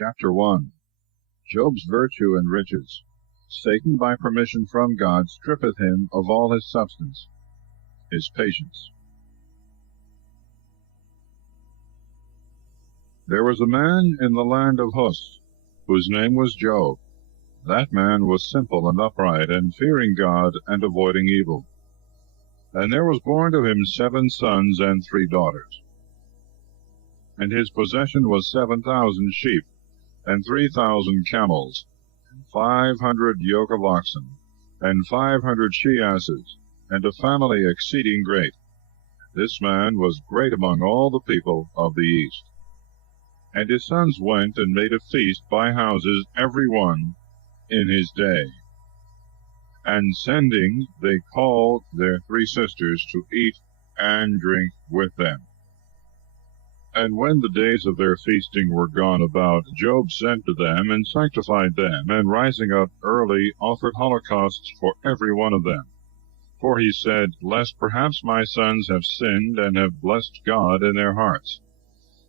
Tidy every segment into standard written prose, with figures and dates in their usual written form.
Chapter 1. Job's virtue and riches. Satan by permission from God strippeth him of all his substance. His patience. There was a man in the land of Hus, whose name was Job. That man was simple and upright, and fearing God, and avoiding evil. And there was born to him 7 sons and 3 daughters. And his possession was 7,000 sheep, and 3,000 camels, and 500 yoke of oxen, and 500 she-asses, and a family exceeding great. This man was great among all the people of the east. And his sons went and made a feast by houses every one in his day. And sending, they called their 3 sisters to eat and drink with them. And when the days of their feasting were gone about, Job sent to them, and sanctified them, and rising up early offered holocausts for every one of them. For he said, Lest perhaps my sons have sinned, and have blessed God in their hearts.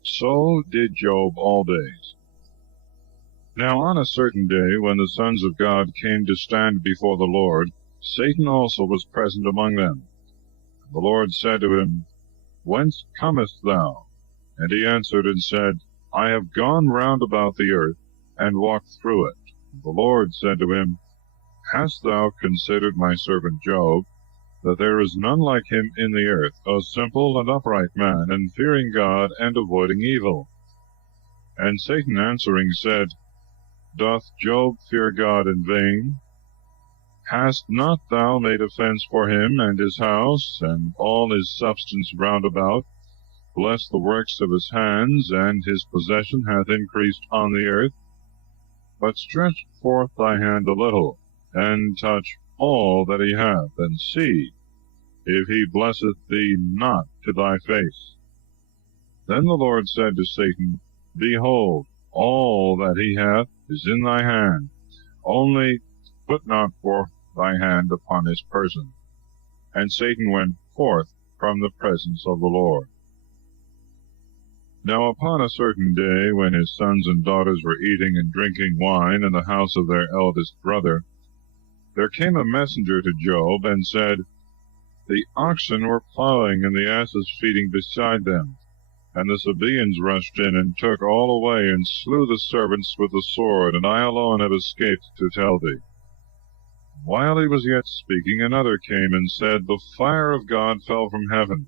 So did Job all days. Now on a certain day, when the sons of God came to stand before the Lord, Satan also was present among them. The Lord said to him, Whence comest thou? And he answered and said, I have gone round about the earth, and walked through it. The Lord said to him, Hast thou considered my servant Job, that there is none like him in the earth, a simple and upright man, and fearing God, and avoiding evil? And Satan answering said, Doth Job fear God in vain? Hast not thou made a fence for him, and his house, and all his substance round about? Bless the works of his hands, and his possession hath increased on the earth. But stretch forth thy hand a little, and touch all that he hath, and see if he blesseth thee not to thy face. Then the Lord said to Satan, Behold, all that he hath is in thy hand, only put not forth thy hand upon his person. And Satan went forth from the presence of the Lord. Now upon a certain day, when his sons and daughters were eating and drinking wine in the house of their eldest brother, there came a messenger to Job, and said, The oxen were plowing, and the asses feeding beside them. And the Sabaeans rushed in, and took all away, and slew the servants with the sword, and I alone have escaped to tell thee. While he was yet speaking, another came, and said, The fire of God fell from heaven,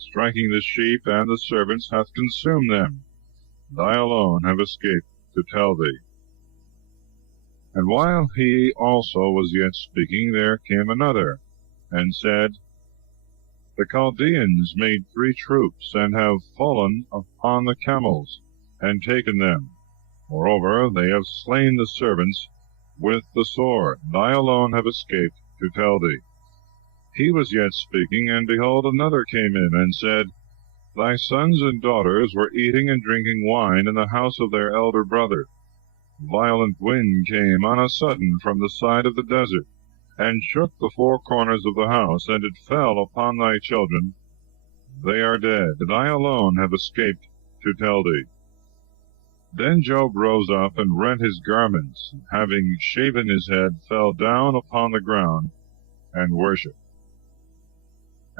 striking the sheep and the servants, hath consumed them, and I alone have escaped to tell thee. And while he also was yet speaking, there came another, and said, The Chaldeans made 3 troops, and have fallen upon the camels, and taken them. Moreover, they have slain the servants with the sword, and I alone have escaped to tell thee. He was yet speaking, and behold, another came in, and said, Thy sons and daughters were eating and drinking wine in the house of their elder brother. A violent wind came on a sudden from the side of the desert, and shook the 4 corners of the house, and it fell upon thy children. They are dead, and I alone have escaped to tell thee. Then Job rose up, and rent his garments, and having shaven his head, fell down upon the ground, and worshipped,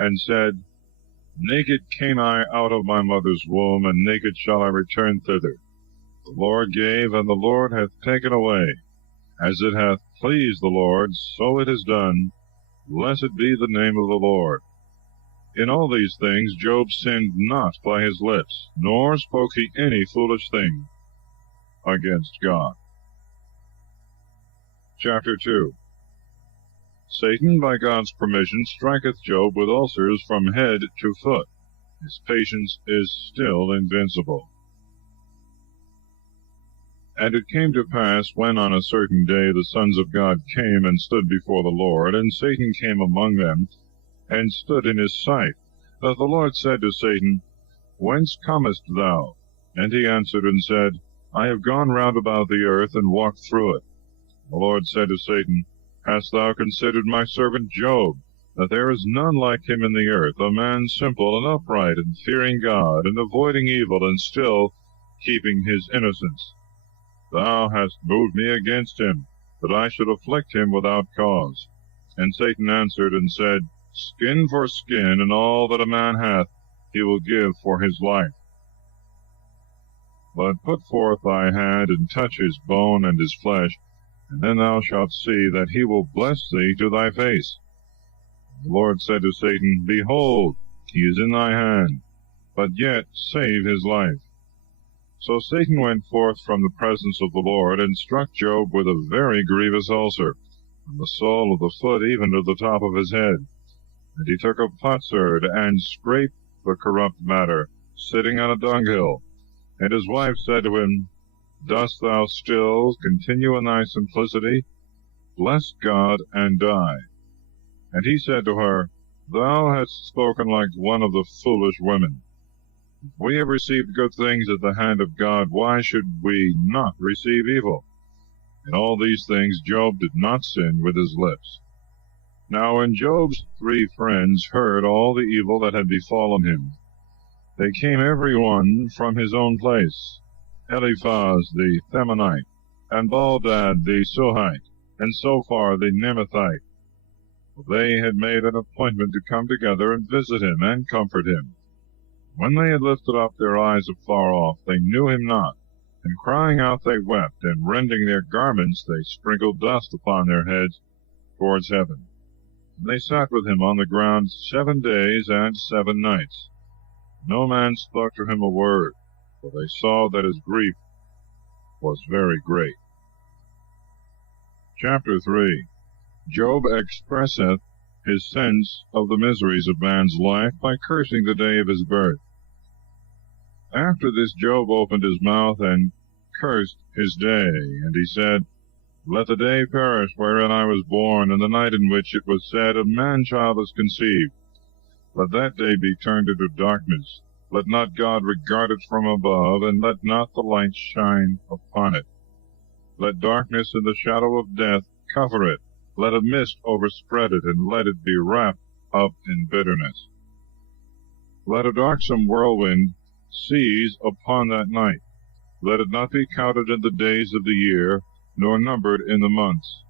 and said, Naked came I out of my mother's womb, and naked shall I return thither. The Lord gave, and the Lord hath taken away. As it hath pleased the Lord, so it is done. Blessed be the name of the Lord. In all these things Job sinned not by his lips, nor spoke he any foolish thing against God. Chapter 2. Satan, by God's permission, striketh Job with ulcers from head to foot. His patience is still invincible. And it came to pass, when on a certain day the sons of God came and stood before the Lord, and Satan came among them, and stood in his sight, that the Lord said to Satan, Whence comest thou? And he answered and said, I have gone round about the earth, and walked through it. The Lord said to Satan, Hast thou considered my servant Job, that there is none like him in the earth, a man simple and upright, and fearing God, and avoiding evil, and still keeping his innocence? Thou hast moved me against him, that I should afflict him without cause. And Satan answered and said, Skin for skin, and all that a man hath he will give for his life. But put forth thy hand, and touch his bone and his flesh, and then thou shalt see that he will bless thee to thy face. The Lord said to Satan, Behold, he is in thy hand, but yet save his life. So Satan went forth from the presence of the Lord, and struck Job with a very grievous ulcer, from the sole of the foot even to the top of his head. And he took a potsherd, and scraped the corrupt matter, sitting on a dunghill. And his wife said to him, Dost thou still continue in thy simplicity? Bless God and die. And he said to her, Thou hast spoken like one of the foolish women. If we have received good things at the hand of God, why should we not receive evil? In all these things Job did not sin with his lips. Now when Job's 3 friends heard all the evil that had befallen him, they came every one from his own place, Eliphaz the Themanite, and Baldad the Suhite, and Zophar the Naamathite. They had made an appointment to come together and visit him and comfort him. When they had lifted up their eyes afar off, they knew him not, and crying out they wept, and rending their garments they sprinkled dust upon their heads towards heaven. And they sat with him on the ground 7 days and 7 nights. No man spoke to him a word, for they saw that his grief was very great. Chapter 3. Job expresseth his sense of the miseries of man's life by cursing the day of his birth. After this Job opened his mouth and cursed his day, and he said, Let the day perish wherein I was born, and the night in which it was said, A man-child is conceived. Let that day be turned into darkness. Let not God regard it from above, and let not the light shine upon it. Let darkness and the shadow of death cover it. Let a mist overspread it, and let it be wrapped up in bitterness. Let a darksome whirlwind seize upon that night. Let it not be counted in the days of the year, nor numbered in the months.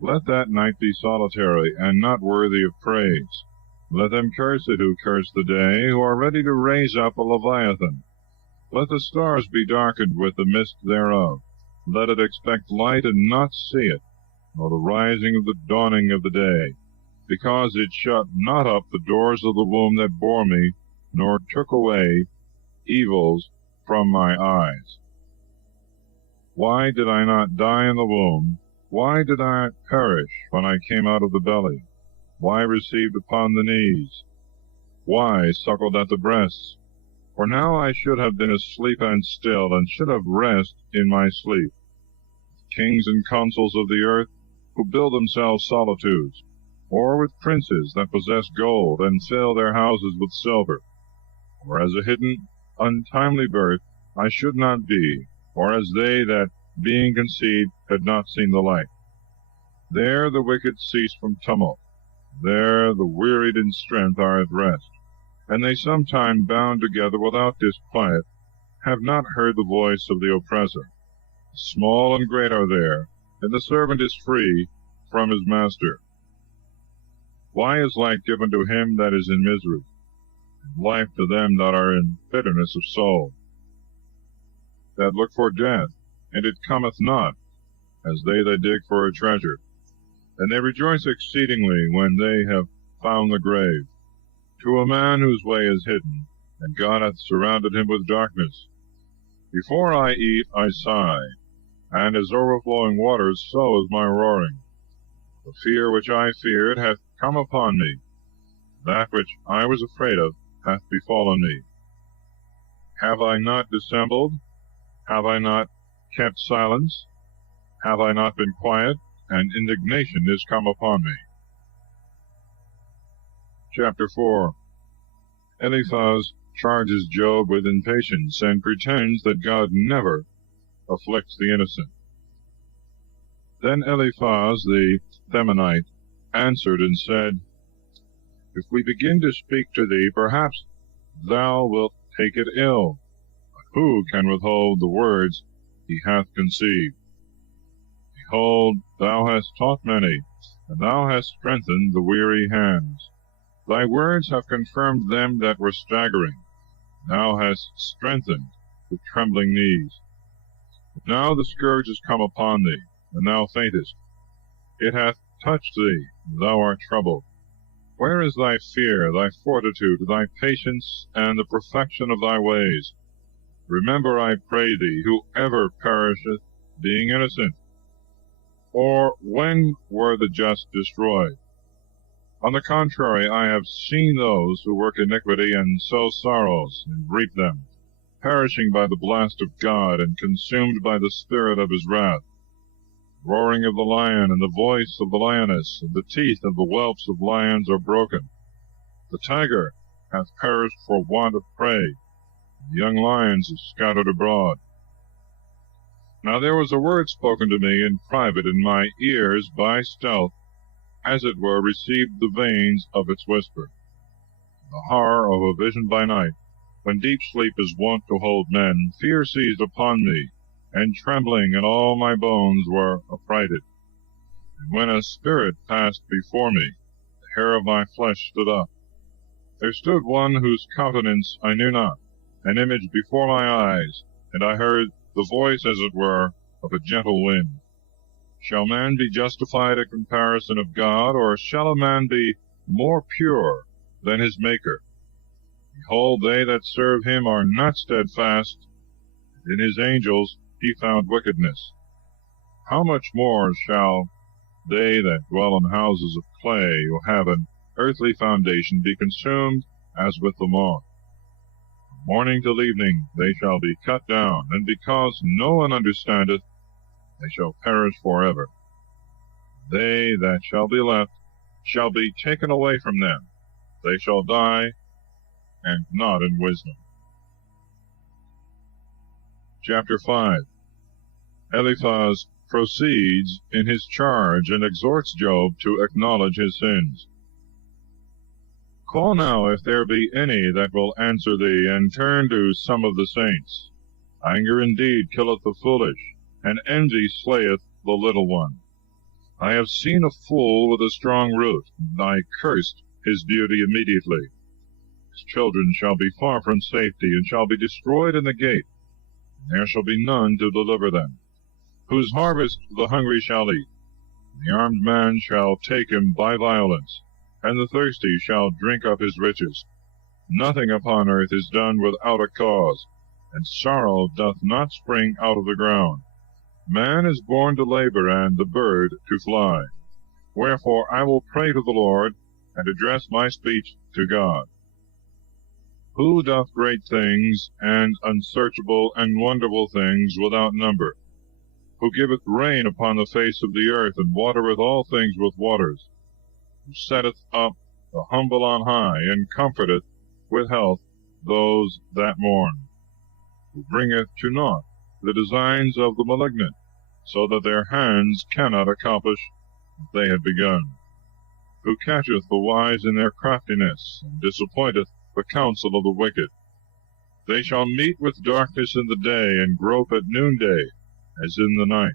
Let that night be solitary, and not worthy of praise. Let them curse it who curse the day, who are ready to raise up a Leviathan. Let the stars be darkened with the mist thereof. Let it expect light and not see it, nor the rising of the dawning of the day, because it shut not up the doors of the womb that bore me, nor took away evils from my eyes. Why did I not die in the womb? Why did I perish when I came out of the belly? Why received upon the knees? Why suckled at the breasts? For now I should have been asleep and still, and should have rest in my sleep. Kings and consuls of the earth, who build themselves solitudes, or with princes that possess gold, and fill their houses with silver. Or as a hidden, untimely birth I should not be, or as they that, being conceived, had not seen the light. There the wicked cease from tumult. There the wearied in strength are at rest. And they sometime bound together without disquiet, have not heard the voice of the oppressor. Small and great are there, and the servant is free from his master. Why is life given to him that is in misery, and life to them that are in bitterness of soul, that look for death, and it cometh not, as they that dig for a treasure? And they rejoice exceedingly when they have found the grave. To a man whose way is hidden, and God hath surrounded him with darkness. Before I eat, I sigh, and as overflowing waters, so is my roaring. The fear which I feared hath come upon me. That which I was afraid of hath befallen me. Have I not dissembled? Have I not kept silence? Have I not been quiet? And indignation is come upon me. Chapter 4. Eliphaz charges Job with impatience, and pretends that God never afflicts the innocent. Then Eliphaz the Themanite answered and said, If we begin to speak to thee, perhaps thou wilt take it ill. Who can withhold the words he hath conceived. Behold, thou hast taught many, and thou hast strengthened the weary hands. Thy words have confirmed them that were staggering. Thou hast strengthened the trembling knees. But now the scourge is come upon thee, and thou faintest. It hath touched thee, and thou art troubled. Where is thy fear, thy fortitude, thy patience, and the perfection of thy ways? Remember, I pray thee, who ever perisheth, being innocent. Or when were the just destroyed? On the contrary, I have seen those who work iniquity and sow sorrows, and reap them, perishing by the blast of God, and consumed by the spirit of his wrath. The roaring of the lion, and the voice of the lioness, and the teeth of the whelps of lions are broken. The tiger hath perished for want of prey, and the young lions are scattered abroad. Now there was a word spoken to me in private in my ears by stealth, as it were received the veins of its whisper. The horror of a vision by night, when deep sleep is wont to hold men, fear seized upon me, and trembling and all my bones were affrighted. And when a spirit passed before me, the hair of my flesh stood up. There stood one whose countenance I knew not, an image before my eyes, and I heard the voice, as it were, of a gentle wind. Shall man be justified in comparison of God, or shall a man be more pure than his Maker? Behold, they that serve him are not steadfast, and in his angels he found wickedness. How much more shall they that dwell in houses of clay, who have an earthly foundation, be consumed as with the moth? From morning till evening they shall be cut down, and because no one understandeth, they shall perish forever. They that shall be left shall be taken away from them. They shall die, and not in wisdom. Chapter 5. Eliphaz proceeds in his charge, and exhorts Job to acknowledge his sins. Call now, if there be any that will answer thee, and turn to some of the saints. Anger indeed killeth the foolish, and envy slayeth the little one. I have seen a fool with a strong root, and I cursed his beauty immediately. His children shall be far from safety, and shall be destroyed in the gate, and there shall be none to deliver them. Whose harvest the hungry shall eat, and the armed man shall take him by violence, and the thirsty shall drink up his riches. Nothing upon earth is done without a cause, and sorrow doth not spring out of the ground. Man is born to labor, and the bird to fly. Wherefore I will pray to the Lord, and address my speech to God. Who doth great things, and unsearchable and wonderful things without number? Who giveth rain upon the face of the earth, and watereth all things with waters? Who setteth up the humble on high, and comforteth with health those that mourn? Who bringeth to naught the designs of the malignant, so that their hands cannot accomplish what they had begun? Who catcheth the wise in their craftiness, and disappointeth the counsel of the wicked? They shall meet with darkness in the day, and grope at noonday, as in the night.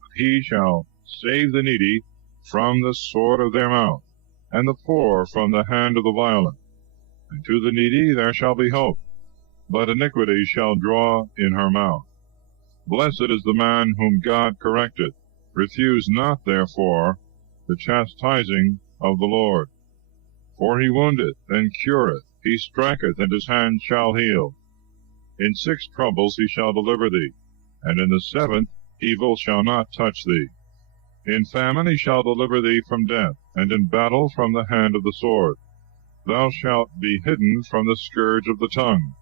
But he shall save the needy from the sword of their mouth, and the poor from the hand of the violent. And to the needy there shall be hope, but iniquity shall draw in her mouth. Blessed is the man whom God correcteth. Refuse not, therefore, the chastising of the Lord. For he woundeth and cureth, he striketh, and his hand shall heal. In 6 troubles he shall deliver thee, and in the 7th evil shall not touch thee. In famine he shall deliver thee from death, and in battle from the hand of the sword. Thou shalt be hidden from the scourge of the tongue.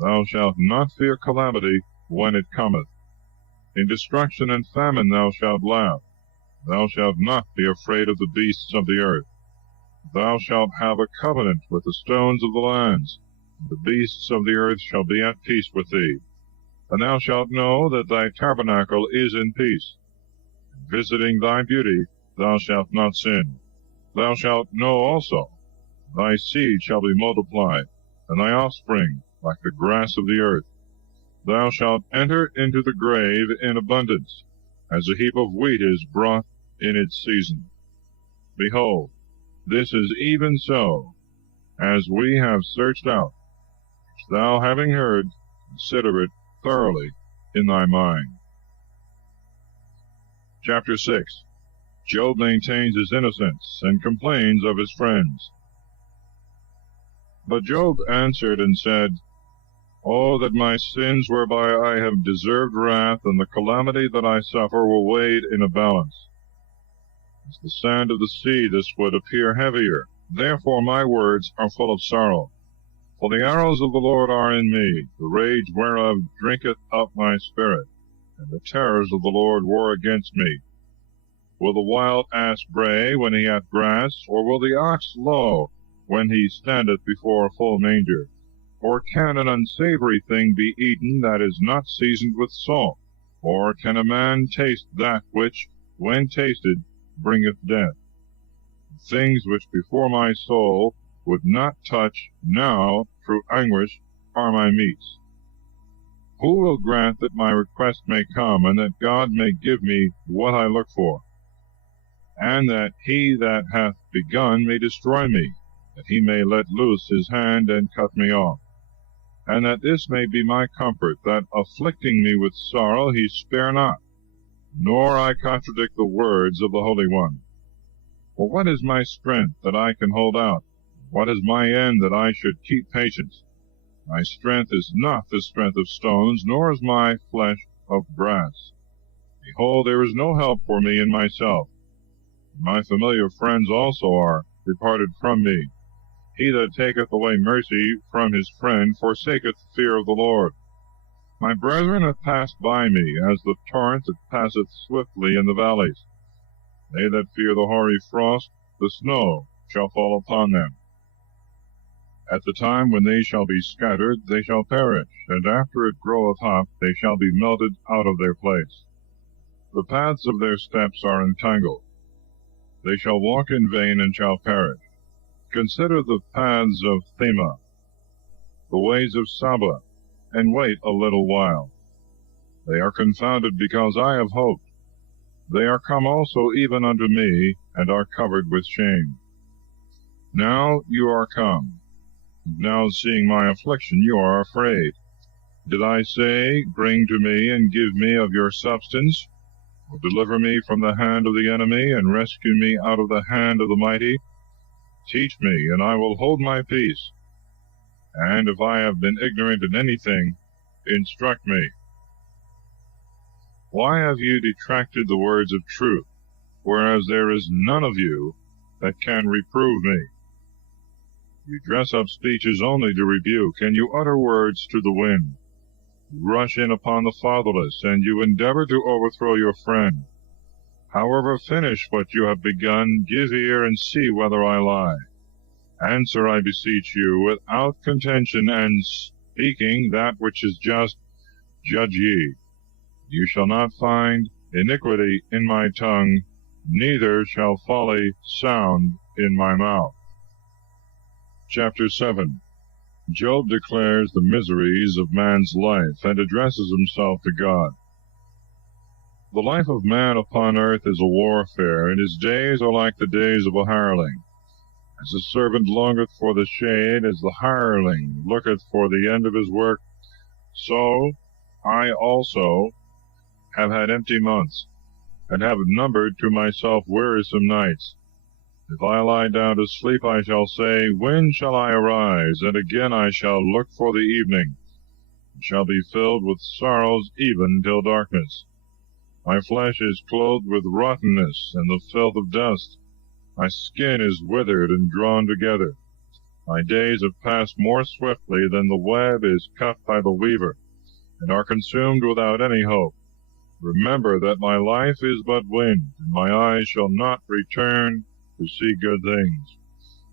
Thou shalt not fear calamity when it cometh. In destruction and famine thou shalt laugh. Thou shalt not be afraid of the beasts of the earth. Thou shalt have a covenant with the stones of the lands. The beasts of the earth shall be at peace with thee. And thou shalt know that thy tabernacle is in peace. Visiting thy beauty, thou shalt not sin. Thou shalt know also, thy seed shall be multiplied, and thy offspring like the grass of the earth. Thou shalt enter into the grave in abundance, as a heap of wheat is brought in its season. Behold, this is even so, as we have searched out, which thou having heard, consider it thoroughly in thy mind. Chapter 6. Job maintains his innocence and complains of his friends. But Job answered and said, Oh, that my sins whereby I have deserved wrath, and the calamity that I suffer were weighed in a balance. As the sand of the sea this would appear heavier. Therefore my words are full of sorrow. For the arrows of the Lord are in me, the rage whereof drinketh up my spirit, and the terrors of the Lord war against me. Will the wild ass bray when he hath grass, or will the ox low when he standeth before a full manger? Or can an unsavory thing be eaten that is not seasoned with salt? Or can a man taste that which, when tasted, bringeth death? Things which before my soul would not touch, now, through anguish, are my meats. Who will grant that my request may come, and that God may give me what I look for? And that he that hath begun may destroy me, that he may let loose his hand and cut me off. And that this may be my comfort, that afflicting me with sorrow he spare not, nor I contradict the words of the Holy One. For what is my strength that I can hold out? What is my end that I should keep patience? My strength is not the strength of stones, nor is my flesh of brass. Behold, there is no help for me in myself. My familiar friends also are departed from me. He that taketh away mercy from his friend forsaketh the fear of the Lord. My brethren have passed by me, as the torrent that passeth swiftly in the valleys. They that fear the hoary frost, the snow shall fall upon them. At the time when they shall be scattered, they shall perish, and after it groweth hot, they shall be melted out of their place. The paths of their steps are entangled. They shall walk in vain and shall perish. Consider the paths of Thema, the ways of Saba, and wait a little while. They are confounded because I have hoped. They are come also even unto me, and are covered with shame. Now you are come. Now seeing my affliction you are afraid. Did I say, Bring to me, and give me of your substance? Or deliver me from the hand of the enemy, and rescue me out of the hand of the mighty? Teach me, and I will hold my peace. And if I have been ignorant in anything, instruct me. Why have you detracted the words of truth, whereas there is none of you that can reprove me? You dress up speeches only to rebuke, and you utter words to the wind. You rush in upon the fatherless, and you endeavor to overthrow your friend. However, finish what you have begun, give ear, and see whether I lie. Answer, I beseech you, without contention, and speaking that which is just, judge ye. You shall not find iniquity in my tongue, neither shall folly sound in my mouth. Chapter 7. Job declares the miseries of man's life, and addresses himself to God. The life of man upon earth is a warfare, and his days are like the days of a hireling. As a servant longeth for the shade, as the hireling looketh for the end of his work, so I also have had empty months, and have numbered to myself wearisome nights. If I lie down to sleep, I shall say, When shall I arise? And again I shall look for the evening, and shall be filled with sorrows even till darkness. My flesh is clothed with rottenness and the filth of dust. My skin is withered and drawn together. My days have passed more swiftly than the web is cut by the weaver, and are consumed without any hope. Remember that my life is but wind, and my eyes shall not return to see good things,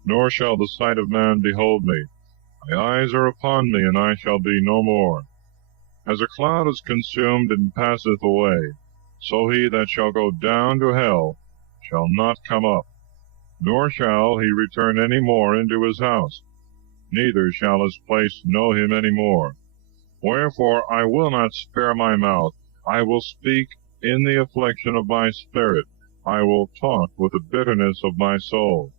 nor shall the sight of man behold me. My eyes are upon me, and I shall be no more. As a cloud is consumed and passeth away, so he that shall go down to hell shall not come up, nor shall he return any more into his house, neither shall his place know him any more. Wherefore I will not spare my mouth. I will speak in the affliction of my spirit. I will talk with the bitterness of my soul.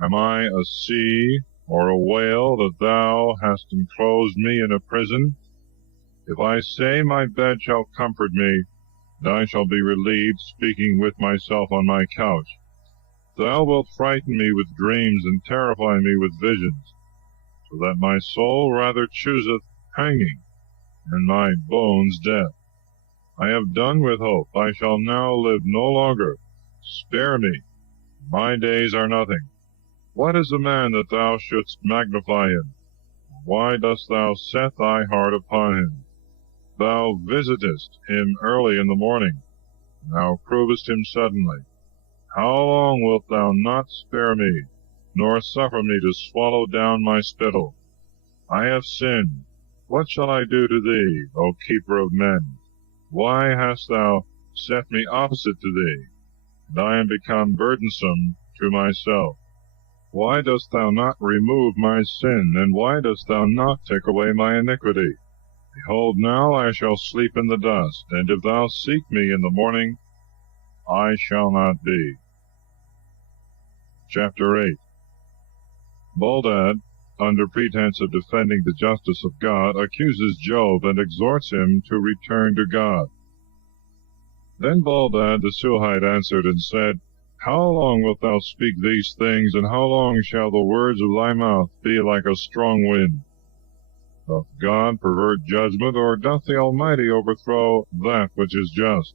Am I a sea or a whale that thou hast enclosed me in a prison? If I say, my bed shall comfort me, and I shall be relieved, speaking with myself on my couch, thou wilt frighten me with dreams, and terrify me with visions, so that my soul rather chooseth hanging, and my bones death. I have done with hope. I shall now live no longer. Spare me. My days are nothing. What is a man that thou shouldst magnify him? Why dost thou set thy heart upon him? Thou visitest him early in the morning. Thou provest him suddenly. How long wilt thou not spare me, nor suffer me to swallow down my spittle? I have sinned. What shall I do to thee, O keeper of men? Why hast thou set me opposite to thee, and I am become burdensome to myself? Why dost thou not remove my sin, and why dost thou not take away my iniquity? Behold, now I shall sleep in the dust, and if thou seek me in the morning, I shall not be. Chapter 8. Bildad, under pretense of defending the justice of God, accuses Job and exhorts him to return to God. Then Bildad the Shuhite answered and said, How long wilt thou speak these things, and how long shall the words of thy mouth be like a strong wind? Doth God pervert judgment, or doth the Almighty overthrow that which is just?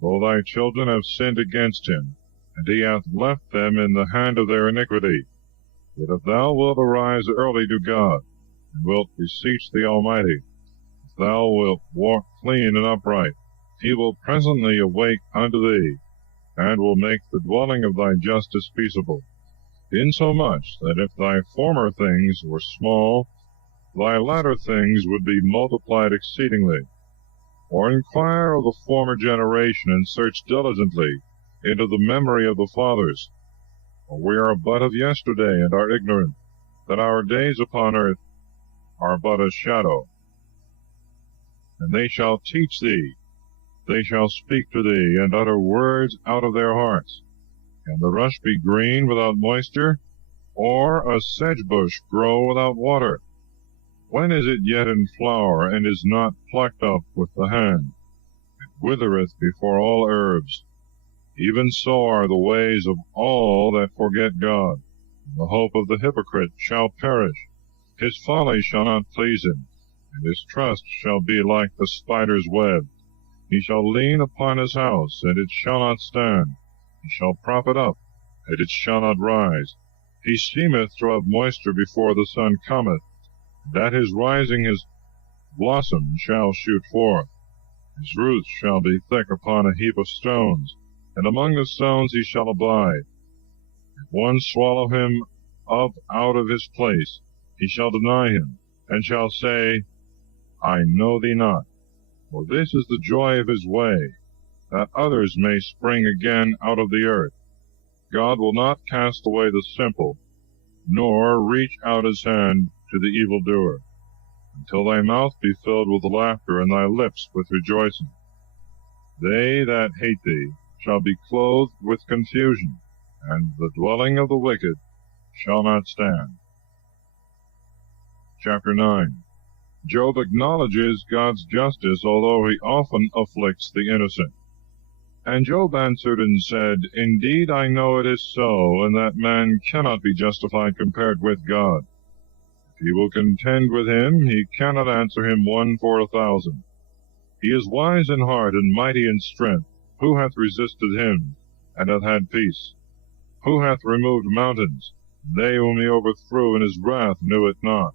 Though thy children have sinned against him, and he hath left them in the hand of their iniquity, yet if thou wilt arise early to God, and wilt beseech the Almighty, if thou wilt walk clean and upright, he will presently awake unto thee, and will make the dwelling of thy justice peaceable, insomuch that if thy former things were small, thy latter things would be multiplied exceedingly. Or inquire of the former generation, and search diligently into the memory of the fathers. For we are but of yesterday, and are ignorant, that our days upon earth are but a shadow. And they shall teach thee, they shall speak to thee, and utter words out of their hearts. Can the rush be green without moisture, or a sedge bush grow without water? When is it yet in flower, and is not plucked up with the hand? It withereth before all herbs. Even so are the ways of all that forget God. The hope of the hypocrite shall perish. His folly shall not please him, and his trust shall be like the spider's web. He shall lean upon his house, and it shall not stand. He shall prop it up, and it shall not rise. He seemeth to have moisture before the sun cometh, and at his rising his blossom shall shoot forth. His roots shall be thick upon a heap of stones, and among the stones he shall abide. If one swallow him up out of his place, he shall deny him, and shall say, I know thee not. For this is the joy of his way, that others may spring again out of the earth. God will not cast away the simple, nor reach out his hand to the evildoer, until thy mouth be filled with laughter, and thy lips with rejoicing. They that hate thee shall be clothed with confusion, and the dwelling of the wicked shall not stand. Chapter 9. Job acknowledges God's justice, although he often afflicts the innocent. And Job answered and said, Indeed I know it is so, and that man cannot be justified compared with God. If he will contend with him, he cannot answer him 1 for 1,000. He is wise in heart and mighty in strength. Who hath resisted him, and hath had peace? Who hath removed mountains? They whom he overthrew in his wrath knew it not.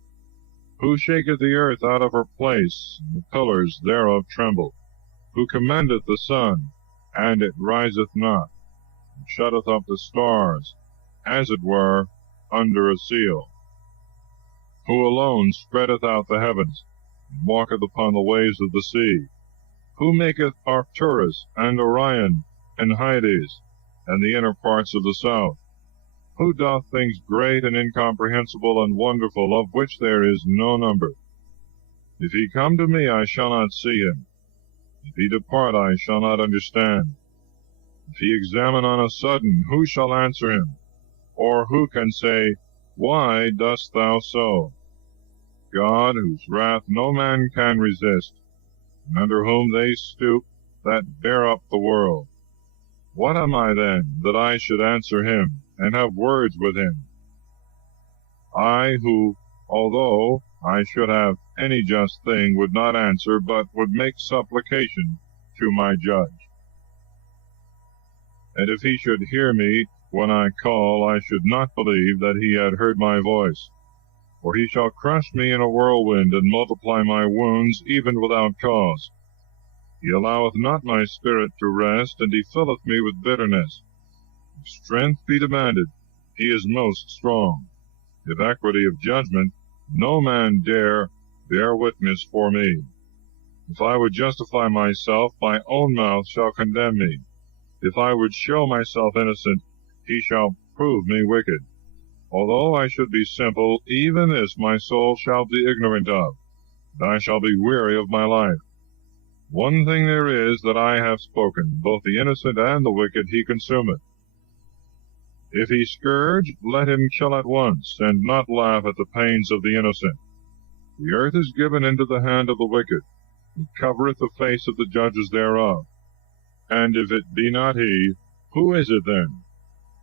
Who shaketh the earth out of her place, and the pillars thereof tremble? Who commandeth the sun, and it riseth not, and shutteth up the stars, as it were, under a seal? Who alone spreadeth out the heavens, and walketh upon the waves of the sea? Who maketh Arcturus, and Orion, and Hyades, and the inner parts of the south? Who doth things great and incomprehensible and wonderful, of which there is no number? If he come to me, I shall not see him. If he depart, I shall not understand. If he examine on a sudden, who shall answer him? Or who can say, Why dost thou so? God, whose wrath no man can resist, and under whom they stoop that bear up the world. What am I then, that I should answer him, and have words with him? I who, although I should have any just thing, would not answer, but would make supplication to my judge. And if he should hear me when I call, I should not believe that he had heard my voice. For he shall crush me in a whirlwind, and multiply my wounds even without cause. He alloweth not my spirit to rest, and he filleth me with bitterness. If strength be demanded, he is most strong. If equity of judgment, no man dare bear witness for me. If I would justify myself, my own mouth shall condemn me. If I would show myself innocent, he shall prove me wicked. Although I should be simple, even this my soul shall be ignorant of, and I shall be weary of my life. One thing there is that I have spoken, both the innocent and the wicked he consumeth. If he scourge, let him kill at once, and not laugh at the pains of the innocent. The earth is given into the hand of the wicked, he covereth the face of the judges thereof. And if it be not he, who is it then?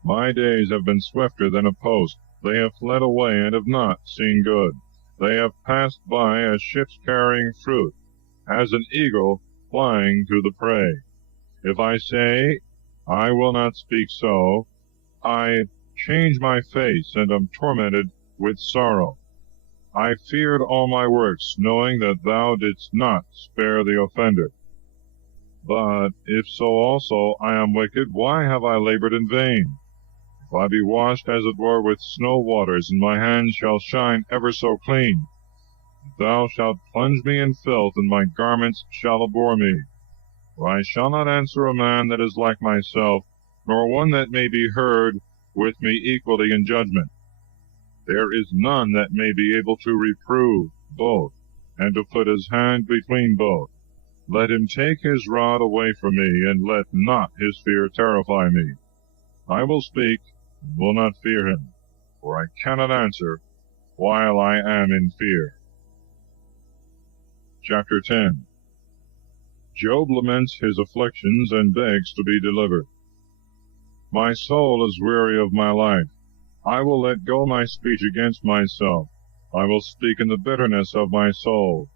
My days have been swifter than a post. They have fled away and have not seen good. They have passed by as ships carrying fruit, as an eagle flying to the prey. If I say, I will not speak so, I change my face and am tormented with sorrow. I feared all my works, knowing that thou didst not spare the offender. But if so also I am wicked, why have I labored in vain? If I be washed as it were with snow waters, and my hands shall shine ever so clean, thou shalt plunge me in filth, and my garments shall abhor me. For I shall not answer a man that is like myself, nor one that may be heard with me equally in judgment. There is none that may be able to reprove both, and to put his hand between both. Let him take his rod away from me, and let not his fear terrify me. I will speak, and will not fear him, for I cannot answer while I am in fear. Chapter 10. Job laments his afflictions and begs to be delivered. My soul is weary of my life. I will let go my speech against myself. I will speak in the bitterness of my soul.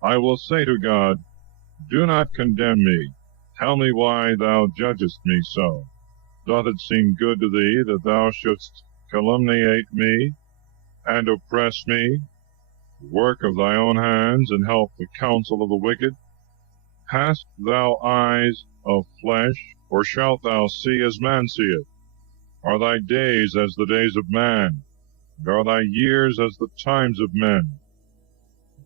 I will say to God, Do not condemn me. Tell me why thou judgest me so. Doth it seem good to thee that thou shouldst calumniate me, and oppress me, work of thy own hands, and help the counsel of the wicked? Hast thou eyes of flesh, or shalt thou see as man seeth? Are thy days as the days of man, and are thy years as the times of men?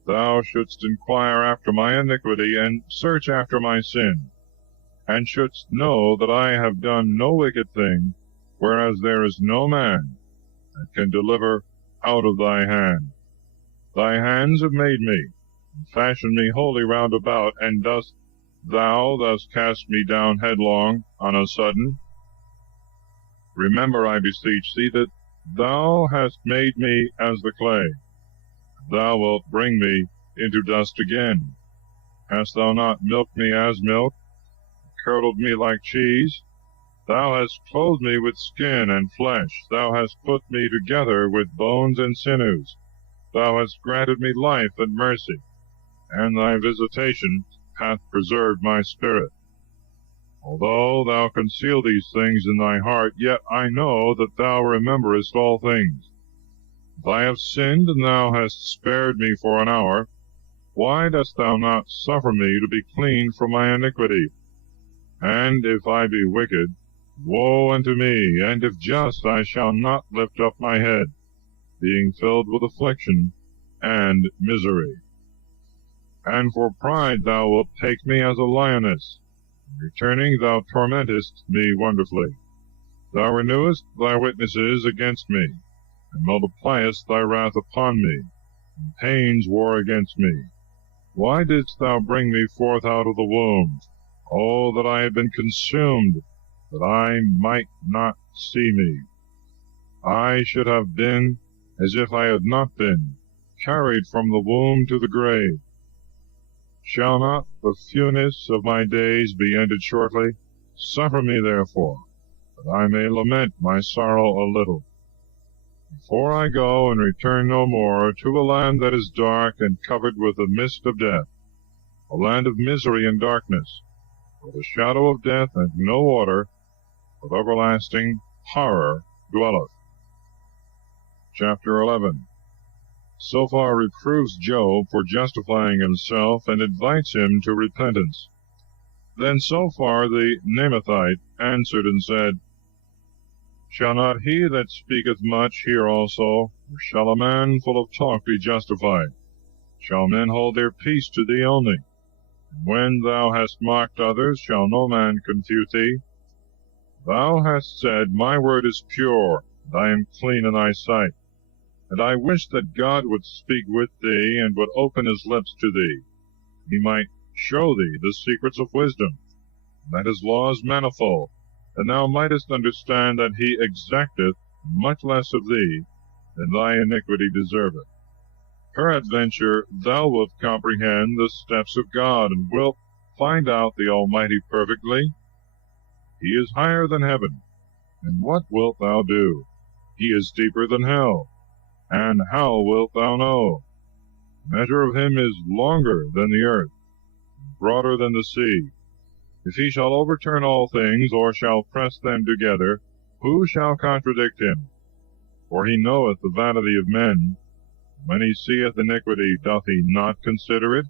Thou shouldst inquire after my iniquity, and search after my sin, and shouldst know that I have done no wicked thing, whereas there is no man that can deliver out of thy hand. Thy hands have made me, and fashioned me wholly round about, and dost thou thus cast me down headlong on a sudden? Remember, I beseech thee, that thou hast made me as the clay. Thou wilt bring me into dust again. Hast thou not milked me as milk, curdled me like cheese? Thou hast clothed me with skin and flesh. Thou hast put me together with bones and sinews. Thou hast granted me life and mercy, and thy visitation hath preserved my spirit. Although thou conceal these things in thy heart, yet I know that thou rememberest all things. If I have sinned, and thou hast spared me for an hour, why dost thou not suffer me to be clean from my iniquity? And if I be wicked, woe unto me, and if just, I shall not lift up my head, being filled with affliction and misery. And for pride thou wilt take me as a lioness. Returning, thou tormentest me wonderfully. Thou renewest thy witnesses against me, and multipliest thy wrath upon me, and pains war against me. Why didst thou bring me forth out of the womb? Oh, that I had been consumed, that I might not see me. I should have been as if I had not been, carried from the womb to the grave. Shall not the fewness of my days be ended shortly? Suffer me, therefore, that I may lament my sorrow a little. Before I go and return no more to a land that is dark and covered with the mist of death, a land of misery and darkness, where the shadow of death and no water, but everlasting horror dwelleth. Chapter 11. Sophar reproves Job for justifying himself and invites him to repentance. Then Sophar the Naamathite answered and said, Shall not he that speaketh much hear also? Or shall a man full of talk be justified? Shall men hold their peace to thee only? And when thou hast mocked others, shall no man confute thee? Thou hast said, My word is pure, and I am clean in thy sight. And I wish that God would speak with thee, and would open his lips to thee. He might show thee the secrets of wisdom, and that his law is manifold, and thou mightest understand that he exacteth much less of thee than thy iniquity deserveth. Peradventure thou wilt comprehend the steps of God, and wilt find out the Almighty perfectly. He is higher than heaven, and what wilt thou do? He is deeper than hell, and how wilt thou know? The measure of him is longer than the earth, and broader than the sea. If he shall overturn all things, or shall press them together, who shall contradict him? For he knoweth the vanity of men. When he seeth iniquity, doth he not consider it?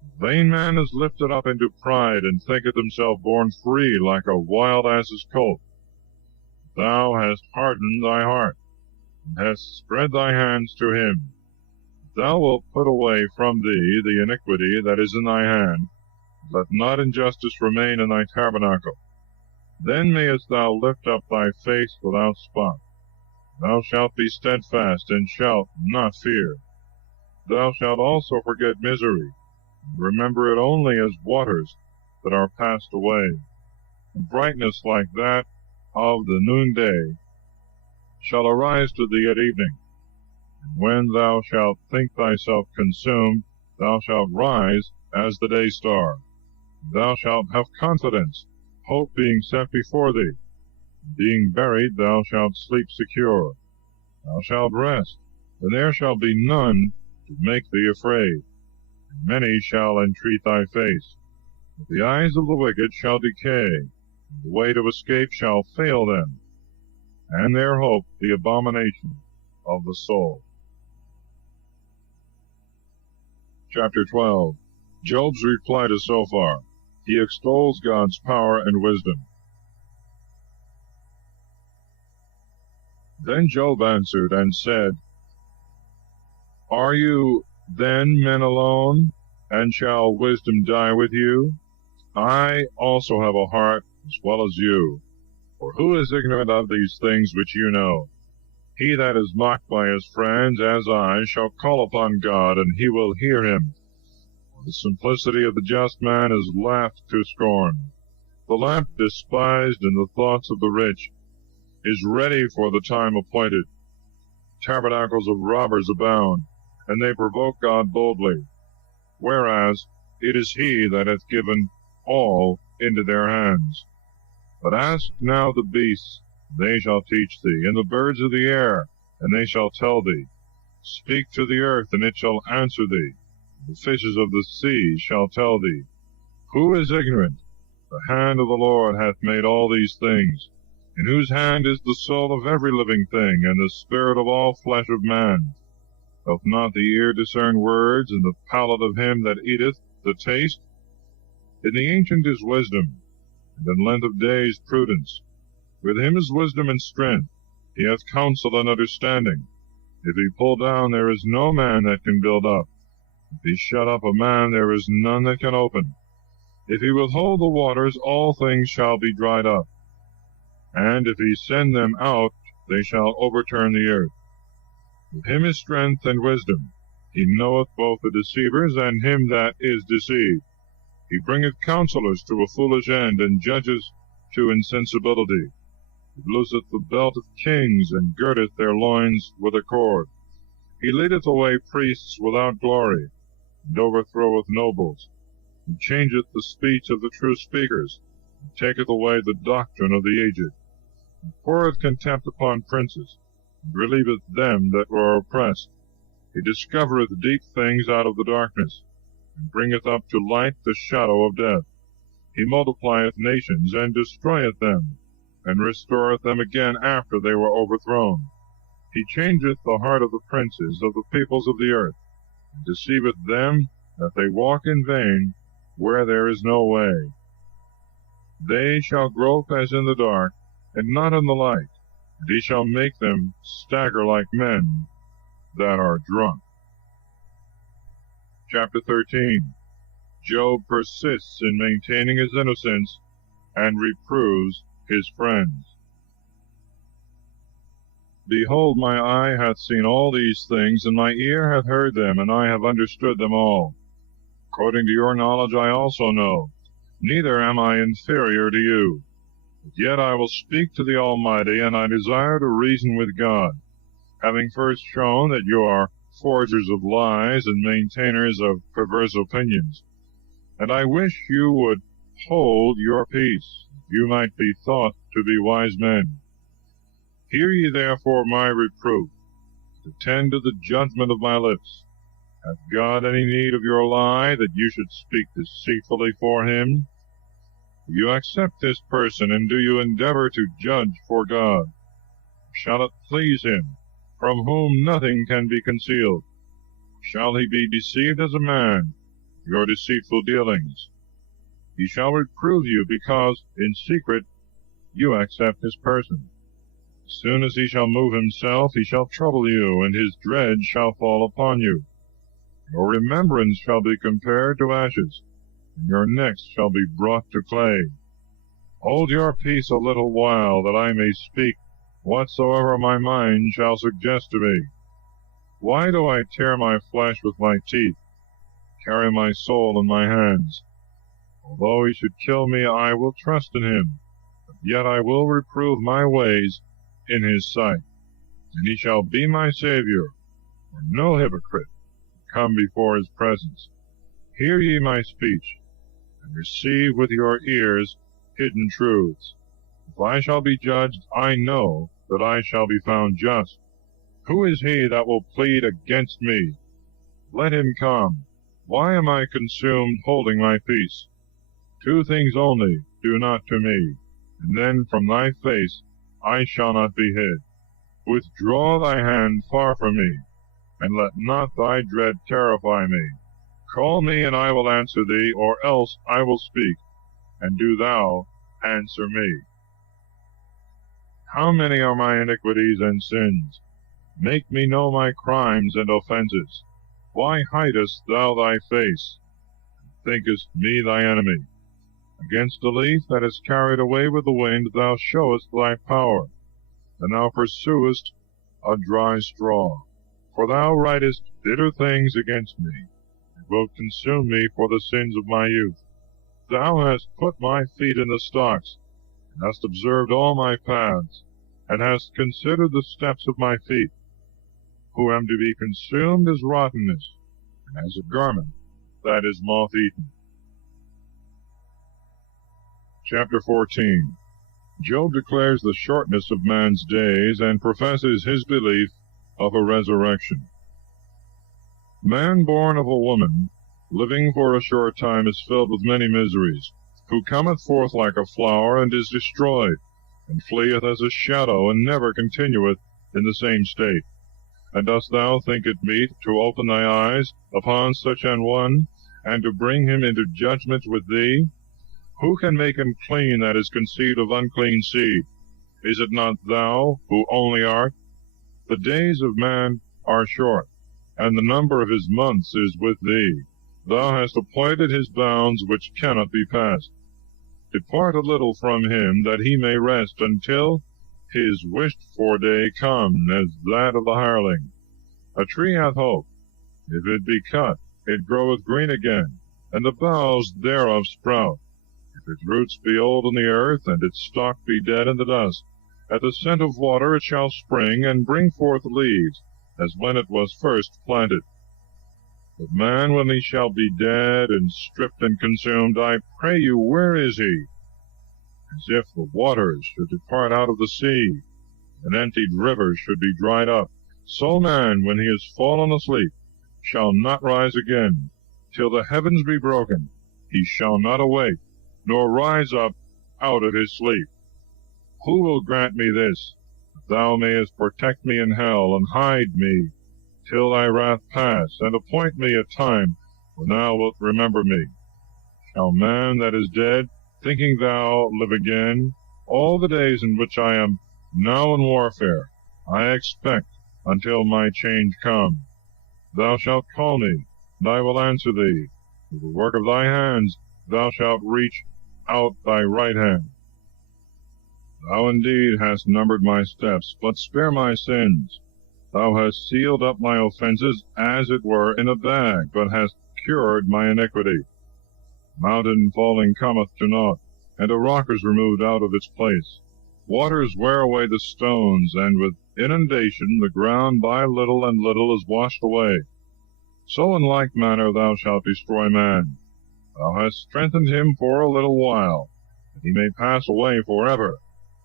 The vain man is lifted up into pride, and thinketh himself born free like a wild ass's colt. Thou hast hardened thy heart, and hast spread thy hands to him. Thou wilt put away from thee the iniquity that is in thy hand. Let not injustice remain in thy tabernacle. Then mayest thou lift up thy face without spot. Thou shalt be steadfast, and shalt not fear. Thou shalt also forget misery, and remember it only as waters that are passed away. And brightness like that of the noonday shall arise to thee at evening. And when thou shalt think thyself consumed, thou shalt rise as the day star. Thou shalt have confidence, hope being set before thee. Being buried, thou shalt sleep secure. Thou shalt rest, and there shall be none to make thee afraid. And many shall entreat thy face. But the eyes of the wicked shall decay, and the way to escape shall fail them, and their hope the abomination of the soul. Chapter 12. Job's reply to Sophar. He extols God's power and wisdom. Then Job answered and said, Are you then men alone, and shall wisdom die with you? I also have a heart as well as you. For who is ignorant of these things which you know? He that is mocked by his friends, as I, shall call upon God, and he will hear him. The simplicity of the just man is laughed to scorn. The lamp despised in the thoughts of the rich is ready for the time appointed. Tabernacles of robbers abound, and they provoke God boldly, whereas it is he that hath given all into their hands. But ask now the beasts, they shall teach thee, and the birds of the air, and they shall tell thee. Speak to the earth, and it shall answer thee. The fishes of the sea shall tell thee. Who is ignorant? The hand of the Lord hath made all these things, in whose hand is the soul of every living thing, and the spirit of all flesh of man. Doth not the ear discern words, and the palate of him that eateth the taste? In the ancient is wisdom, and in length of days prudence. With him is wisdom and strength. He hath counsel and understanding. If he pull down, there is no man that can build up. If he shut up a man, there is none that can open. If he withhold the waters, all things shall be dried up. And if he send them out, they shall overturn the earth. With him is strength and wisdom. He knoweth both the deceivers and him that is deceived. He bringeth counselors to a foolish end, and judges to insensibility. He looseth the belt of kings, and girdeth their loins with a cord. He leadeth away priests without glory, and overthroweth nobles. He changeth the speech of the true speakers, and taketh away the doctrine of the aged. He poureth contempt upon princes, and relieveth them that were oppressed. He discovereth deep things out of the darkness, and bringeth up to light the shadow of death. He multiplieth nations, and destroyeth them, and restoreth them again after they were overthrown. He changeth the heart of the princes of the peoples of the earth, and deceiveth them that they walk in vain where there is no way. They shall grope as in the dark, and not in the light, and he shall make them stagger like men that are drunk. Chapter 13. Job persists in maintaining his innocence, and reproves his friends. Behold, my eye hath seen all these things, and my ear hath heard them, and I have understood them all. According to your knowledge I also know, neither am I inferior to you. But yet I will speak to the Almighty, and I desire to reason with God, having first shown that you are forgers of lies and maintainers of perverse opinions. And I wish you would hold your peace, you might be thought to be wise men. Hear ye therefore my reproof, attend to the judgment of my lips. Hath God any need of your lie, that you should speak deceitfully for him? Do you accept this person, and do you endeavor to judge for God? Shall it please him, from whom nothing can be concealed? Shall he be deceived as a man, your deceitful dealings? He shall reprove you, because in secret you accept his person. As soon as he shall move himself, he shall trouble you, and his dread shall fall upon you. Your remembrance shall be compared to ashes, and your necks shall be brought to clay. Hold your peace a little while, that I may speak whatsoever my mind shall suggest to me. Why do I tear my flesh with my teeth, carry my soul in my hands? Although he should kill me, I will trust in him, but yet I will reprove my ways in his sight, and he shall be my Savior, for no hypocrite can come before his presence. Hear ye my speech, and receive with your ears hidden truths. If I shall be judged, I know that I shall be found just. Who is he that will plead against me? Let him come. Why am I consumed holding my peace? Two things only do not to me, and then from thy face I shall not be hid. Withdraw thy hand far from me, and let not thy dread terrify me. Call me, and I will answer thee, or else I will speak, and do thou answer me. How many are my iniquities and sins? Make me know my crimes and offenses. Why hidest thou thy face, and thinkest me thy enemy? Against a leaf that is carried away with the wind thou showest thy power, and thou pursuest a dry straw. For thou writest bitter things against me, and wilt consume me for the sins of my youth. Thou hast put my feet in the stocks, and hast observed all my paths, and hast considered the steps of my feet, who am to be consumed as rottenness, and as a garment that is moth-eaten. Chapter 14. Job declares the shortness of man's days, and professes his belief of a resurrection. Man born of a woman, living for a short time, is filled with many miseries, who cometh forth like a flower, and is destroyed, and fleeth as a shadow, and never continueth in the same state. And dost thou think it meet to open thy eyes upon such an one, and to bring him into judgment with thee? Who can make him clean that is conceived of unclean seed? Is it not thou who only art? The days of man are short, and the number of his months is with thee. Thou hast appointed his bounds which cannot be passed. Depart a little from him, that he may rest, until his wished-for day come, as that of the hireling. A tree hath hope, If it be cut, it groweth green again, and the boughs thereof sprout. If its roots be old in the earth, and its stalk be dead in the dust, at the scent of water it shall spring, and bring forth leaves, as when it was first planted. But man, when he shall be dead, and stripped and consumed, I pray you, where is he? As if the waters should depart out of the sea, and emptied rivers should be dried up, so man, when he is fallen asleep, shall not rise again. Till the heavens be broken, he shall not awake, nor rise up out of his sleep. Who will grant me this, that thou mayest protect me in hell, and hide me till thy wrath pass, and appoint me a time when thou wilt remember me? Shall man that is dead, thinking thou, live again? All the days in which I am now in warfare, I expect until my change come. Thou shalt call me, and I will answer thee. With the work of thy hands thou shalt reach out thy right hand. Thou indeed hast numbered my steps, but spare my sins. Thou hast sealed up my offenses as it were in a bag, but hast cured my iniquity. Mountain falling cometh to naught, and a rock is removed out of its place. Waters wear away the stones, and with inundation the ground by little and little is washed away. So in like manner thou shalt destroy man. Thou hast strengthened him for a little while, that he may pass away forever.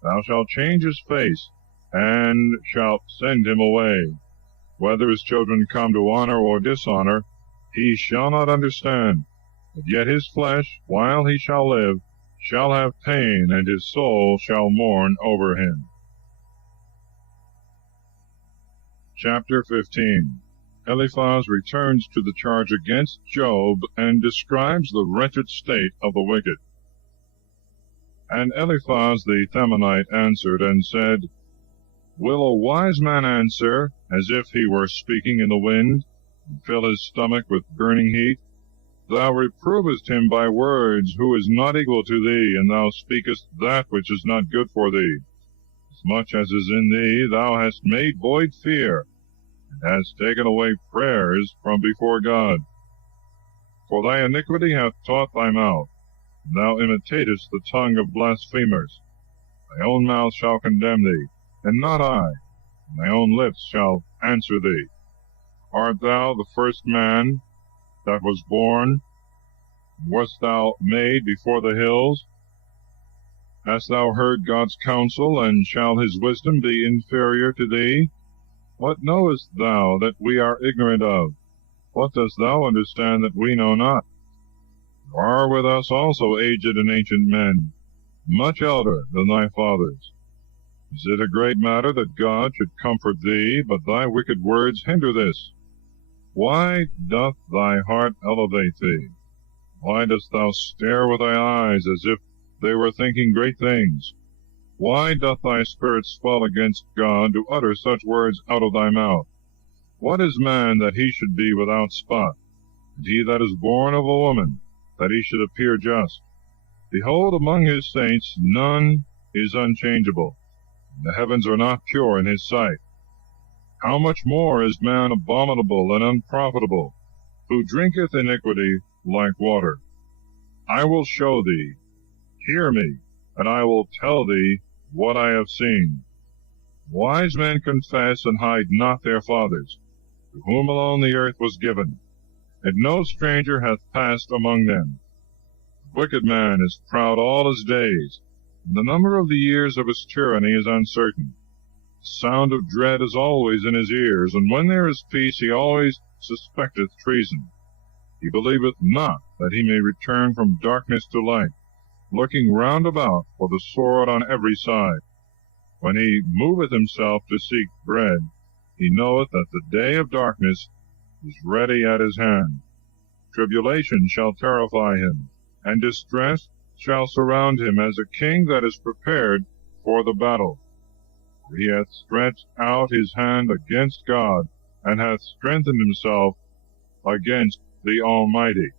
Thou shalt change his face, and shalt send him away. Whether his children come to honor or dishonor, he shall not understand. But yet his flesh, while he shall live, shall have pain, and his soul shall mourn over him. Chapter 15. Eliphaz returns to the charge against Job, and describes the wretched state of the wicked. And Eliphaz the Themanite answered and said, Will a wise man answer, as if he were speaking in the wind, and fill his stomach with burning heat? Thou reprovest him by words, who is not equal to thee, and thou speakest that which is not good for thee. As much as is in thee, thou hast made void fear, and hast taken away prayers from before God. For thy iniquity hath taught thy mouth, and thou imitatest the tongue of blasphemers. Thy own mouth shall condemn thee, and not I, and thy own lips shall answer thee. Art thou the first man that was born? Wast thou made before the hills? Hast thou heard God's counsel, and shall his wisdom be inferior to thee? What knowest thou that we are ignorant of? What dost thou understand that we know not? There are with us also aged and ancient men, much elder than thy fathers. Is it a great matter that God should comfort thee, but thy wicked words hinder this? Why doth thy heart elevate thee? Why dost thou stare with thy eyes, as if they were thinking great things? Why doth thy spirit swell against God, to utter such words out of thy mouth? What is man, that he should be without spot, and he that is born of a woman, that he should appear just? Behold, among his saints none is unchangeable, and the heavens are not pure in his sight. How much more is man abominable and unprofitable, who drinketh iniquity like water? I will show thee, hear me, and I will tell thee what I have seen. Wise men confess and hide not their fathers, to whom alone the earth was given, and no stranger hath passed among them. The wicked man is proud all his days, and the number of the years of his tyranny is uncertain. The sound of dread is always in his ears, and when there is peace he always suspecteth treason. He believeth not that he may return from darkness to light, looking round about for the sword on every side. When he moveth himself to seek bread, he knoweth that the day of darkness is ready at his hand. Tribulation shall terrify him, and distress shall surround him, as a king that is prepared for the battle. For he hath stretched out his hand against God, and hath strengthened himself against the Almighty.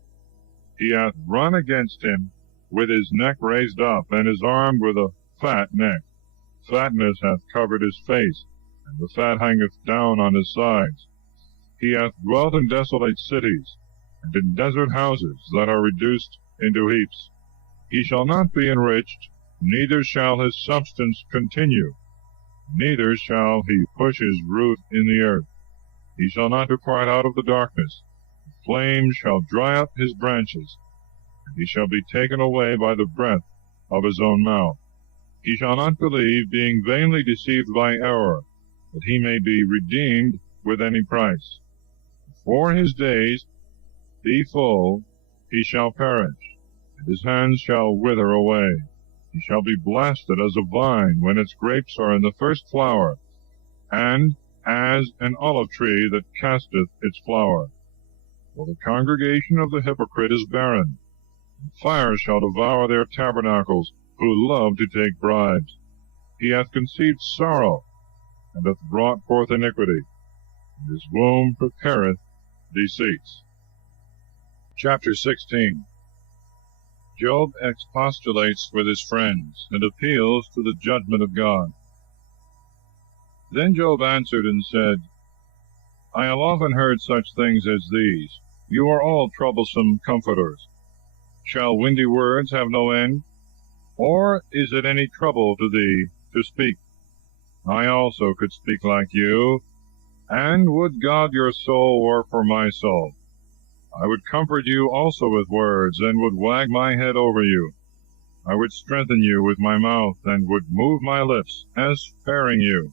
He hath run against him with his neck raised up, and is armed with a fat neck. Fatness hath covered his face, and the fat hangeth down on his sides. He hath dwelt in desolate cities, and in desert houses that are reduced into heaps. He shall not be enriched, neither shall his substance continue, neither shall he push his root in the earth. He shall not depart out of the darkness. The flame shall dry up his branches, and he shall be taken away by the breath of his own mouth. He shall not believe, being vainly deceived by error, that he may be redeemed with any price. Before his days be full, he shall perish, and his hands shall wither away. He shall be blasted as a vine when its grapes are in the first flower, and as an olive tree that casteth its flower. For the congregation of the hypocrite is barren, and fire shall devour their tabernacles, who love to take bribes. He hath conceived sorrow, and hath brought forth iniquity, and his womb prepareth deceits. Chapter 16. Job expostulates with his friends, and appeals to the judgment of God. Then Job answered and said, I have often heard such things as these. You are all troublesome comforters. Shall windy words have no end? Or is it any trouble to thee to speak? I also could speak like you, and would God your soul were for my soul. I would comfort you also with words, and would wag my head over you. I would strengthen you with my mouth, and would move my lips, as sparing you.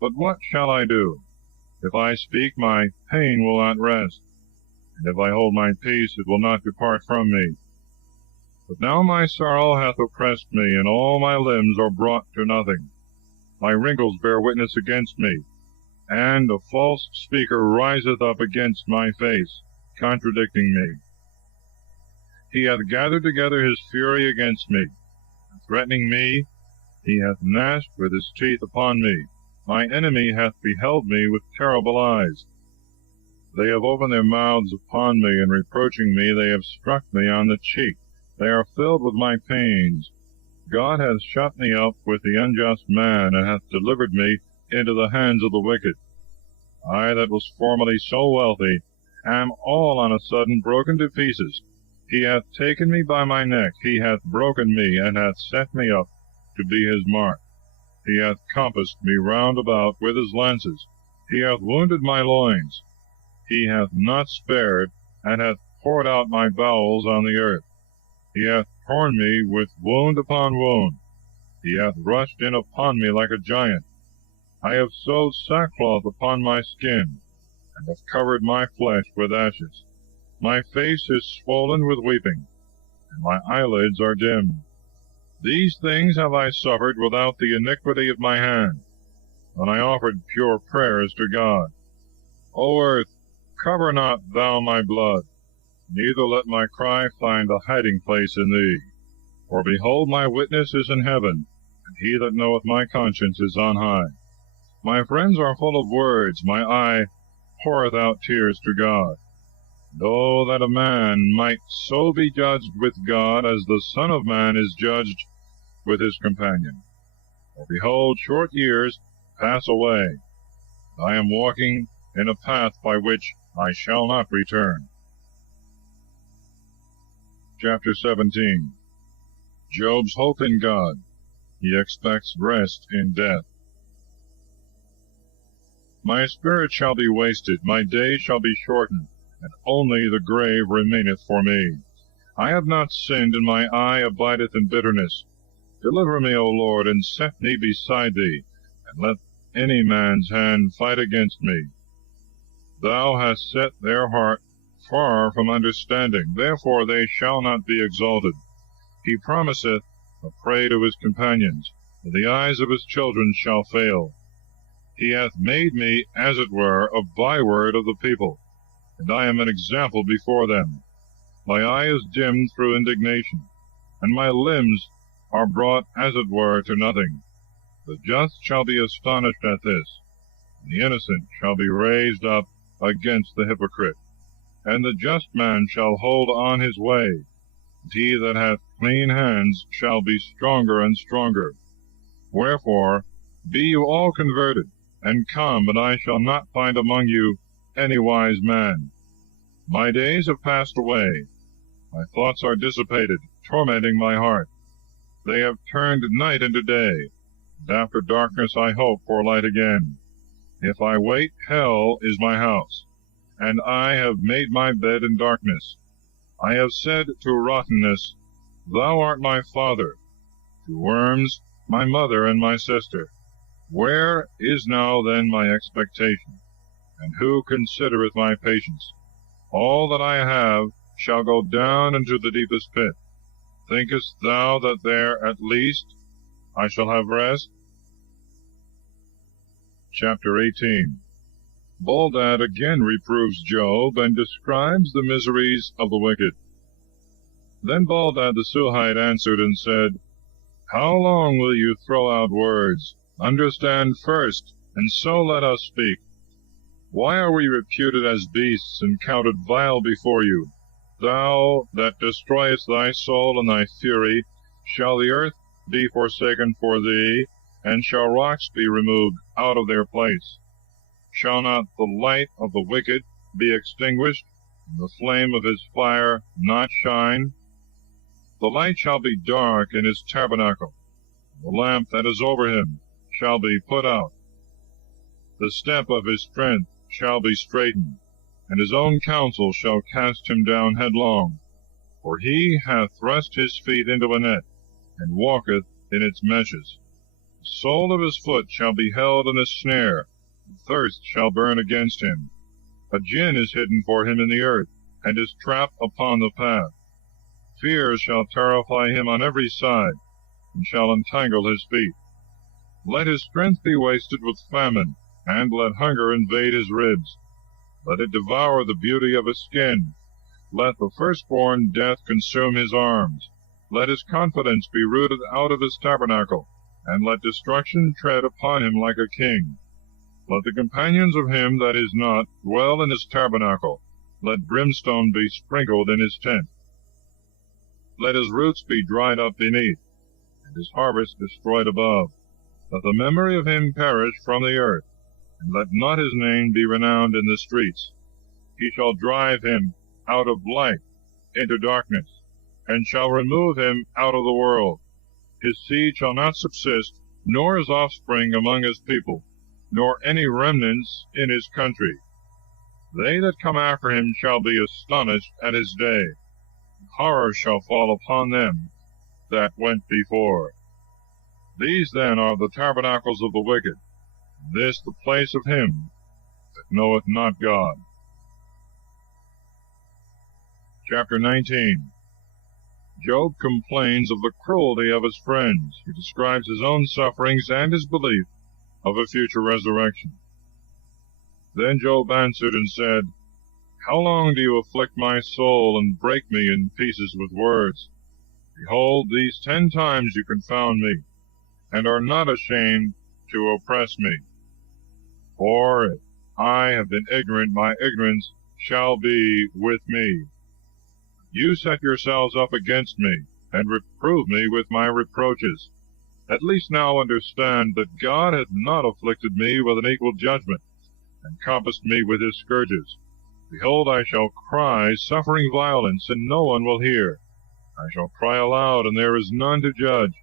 But what shall I do? If I speak, my pain will not rest, and if I hold my peace, it will not depart from me. But now my sorrow hath oppressed me, and all my limbs are brought to nothing. My wrinkles bear witness against me, and a false speaker riseth up against my face, contradicting me. He hath gathered together his fury against me, and threatening me, he hath gnashed with his teeth upon me. My enemy hath beheld me with terrible eyes. They have opened their mouths upon me, and reproaching me, they have struck me on the cheek. They are filled with my pains. God hath shut me up with the unjust man, and hath delivered me into the hands of the wicked. I that was formerly so wealthy am all on a sudden broken to pieces. He hath taken me by my neck, he hath broken me, and hath set me up to be his mark. He hath compassed me round about with his lances. He hath wounded my loins. He hath not spared, and hath poured out my bowels on the earth. He hath torn me with wound upon wound. He hath rushed in upon me like a giant. I have sewed sackcloth upon my skin, and have covered my flesh with ashes. My face is swollen with weeping, and my eyelids are dim. These things have I suffered without the iniquity of my hand, when I offered pure prayers to God. O earth, cover not thou my blood, neither let my cry find a hiding place in thee. For behold, my witness is in heaven, and he that knoweth my conscience is on high. My friends are full of words, my eye poureth out tears to God. And oh, that a man might so be judged with God, as the Son of Man is judged with his companion. For behold, short years pass away, and I am walking in a path by which I shall not return. Chapter 17. Job's hope in God. He expects rest in death. My spirit shall be wasted, my days shall be shortened, and only the grave remaineth for me. I have not sinned, and my eye abideth in bitterness. Deliver me, O Lord, and set me beside thee, and let any man's hand fight against me. Thou hast set their heart far from understanding, therefore they shall not be exalted. He promiseth a prey to his companions, and the eyes of his children shall fail. He hath made me, as it were, a byword of the people, and I am an example before them. My eye is dimmed through indignation, and my limbs are brought, as it were, to nothing. The just shall be astonished at this, and the innocent shall be raised up against the hypocrite. And the just man shall hold on his way, and he that hath clean hands shall be stronger and stronger. Wherefore, be you all converted, and come, and I shall not find among you any wise man. My days have passed away. My thoughts are dissipated, tormenting my heart. They have turned night into day, and after darkness I hope for light again. If I wait, hell is my house, and I have made my bed in darkness. I have said to rottenness, Thou art my father, to worms, my mother and my sister. Where is now then my expectation, and who considereth my patience? All that I have shall go down into the deepest pit. Thinkest thou that there at least I shall have rest? Chapter 18. Bildad again reproves Job and describes the miseries of the wicked. Then Bildad the Suhite answered and said, How long will you throw out words? Understand first, and so let us speak. Why are we reputed as beasts and counted vile before you? Thou that destroyest thy soul in thy fury, shall the earth be forsaken for thee, and shall rocks be removed out of their place? Shall not the light of the wicked be extinguished, and the flame of his fire not shine? The light shall be dark in his tabernacle, the lamp that is over him shall be put out. The step of his strength shall be straitened, and his own counsel shall cast him down headlong. For he hath thrust his feet into a net, and walketh in its meshes. The sole of his foot shall be held in a snare, and thirst shall burn against him. A gin is hidden for him in the earth, and his trap upon the path. Fear shall terrify him on every side, and shall entangle his feet. Let his strength be wasted with famine, and let hunger invade his ribs. Let it devour the beauty of his skin. Let the firstborn death consume his arms. Let his confidence be rooted out of his tabernacle, and let destruction tread upon him like a king. Let the companions of him that is not dwell in his tabernacle. Let brimstone be sprinkled in his tent. Let his roots be dried up beneath, and his harvest destroyed above. Let the memory of him perish from the earth, and let not his name be renowned in the streets. He shall drive him out of light into darkness, and shall remove him out of the world. His seed shall not subsist, nor his offspring among his people, nor any remnants in his country. They that come after him shall be astonished at his day. Horror shall fall upon them that went before. These then are the tabernacles of the wicked, and this the place of him that knoweth not God. Chapter 19. Job complains of the cruelty of his friends. He describes his own sufferings and his belief of a future resurrection. Then Job answered and said, How long do you afflict my soul and break me in pieces with words? Behold, these 10 times you confound me, and are not ashamed to oppress me. For if I have been ignorant, my ignorance shall be with me. You set yourselves up against me, and reprove me with my reproaches. At least now understand that God hath not afflicted me with an equal judgment, and compassed me with his scourges. Behold, I shall cry, suffering violence, and no one will hear. I shall cry aloud, and there is none to judge.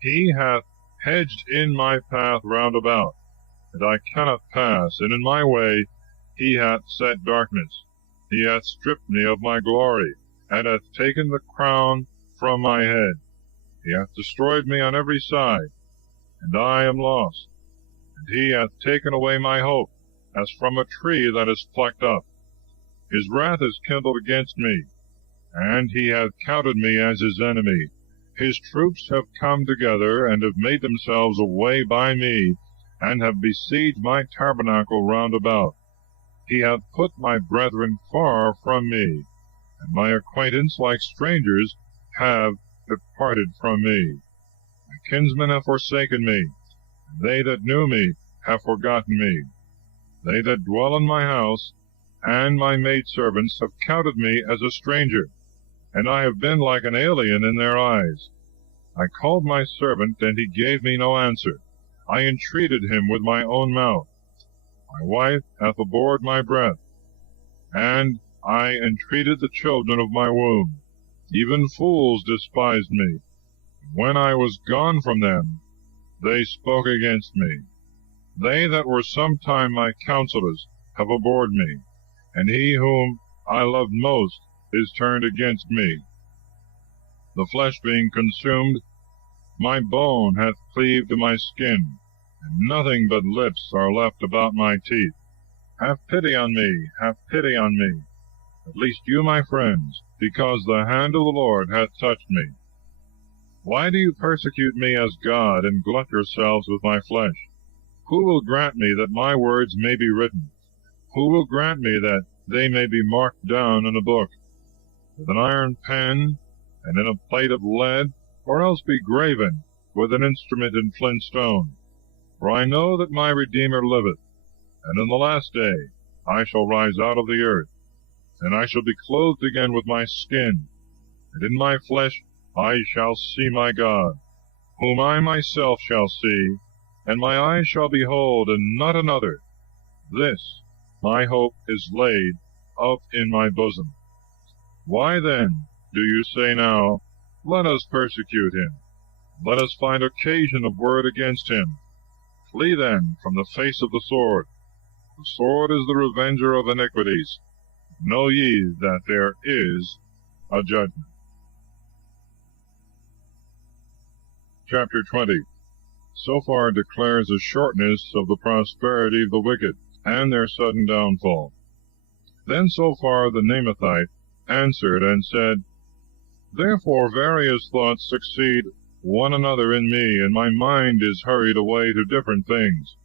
He hath hedged in my path round about, and I cannot pass, and in my way he hath set darkness. He hath stripped me of my glory, and hath taken the crown from my head. He hath destroyed me on every side, and I am lost. And he hath taken away my hope, as from a tree that is plucked up. His wrath is kindled against me, and he hath counted me as his enemy. His troops have come together, and have made themselves a way by me, and have besieged my tabernacle round about. He hath put my brethren far from me, and my acquaintance, like strangers, have departed from me. My kinsmen have forsaken me, and they that knew me have forgotten me. They that dwell in my house, and my maidservants, have counted me as a stranger, and I have been like an alien in their eyes. I called my servant, and he gave me no answer. I entreated him with my own mouth. My wife hath abhorred my breath, and I entreated the children of my womb. Even fools despised me. When I was gone from them, they spoke against me. They that were sometime my counselors have abhorred me, and he whom I loved most is turned against me. The flesh being consumed, my bone hath cleaved to my skin, and nothing but lips are left about my teeth. Have pity on me, have pity on me, at least you, my friends, because the hand of the Lord hath touched me. Why do you persecute me as God, and glut yourselves with my flesh? Who will grant me that my words may be written? Who will grant me that they may be marked down in a book, with an iron pen, and in a plate of lead, or else be graven with an instrument in flint stone? For I know that my Redeemer liveth, and in the last day I shall rise out of the earth, and I shall be clothed again with my skin, and in my flesh I shall see my God, whom I myself shall see, and my eyes shall behold, and not another. This my hope is laid up in my bosom. Why then do you say now, let us persecute him? Let us find occasion of word against him. Flee then from the face of the sword. The sword is the revenger of iniquities. Know ye that there is a judgment. Chapter 20. So far declares the shortness of the prosperity of the wicked, and their sudden downfall. Then so far the Namathite answered and said, Therefore various thoughts succeed one another in me, and my mind is hurried away to different things.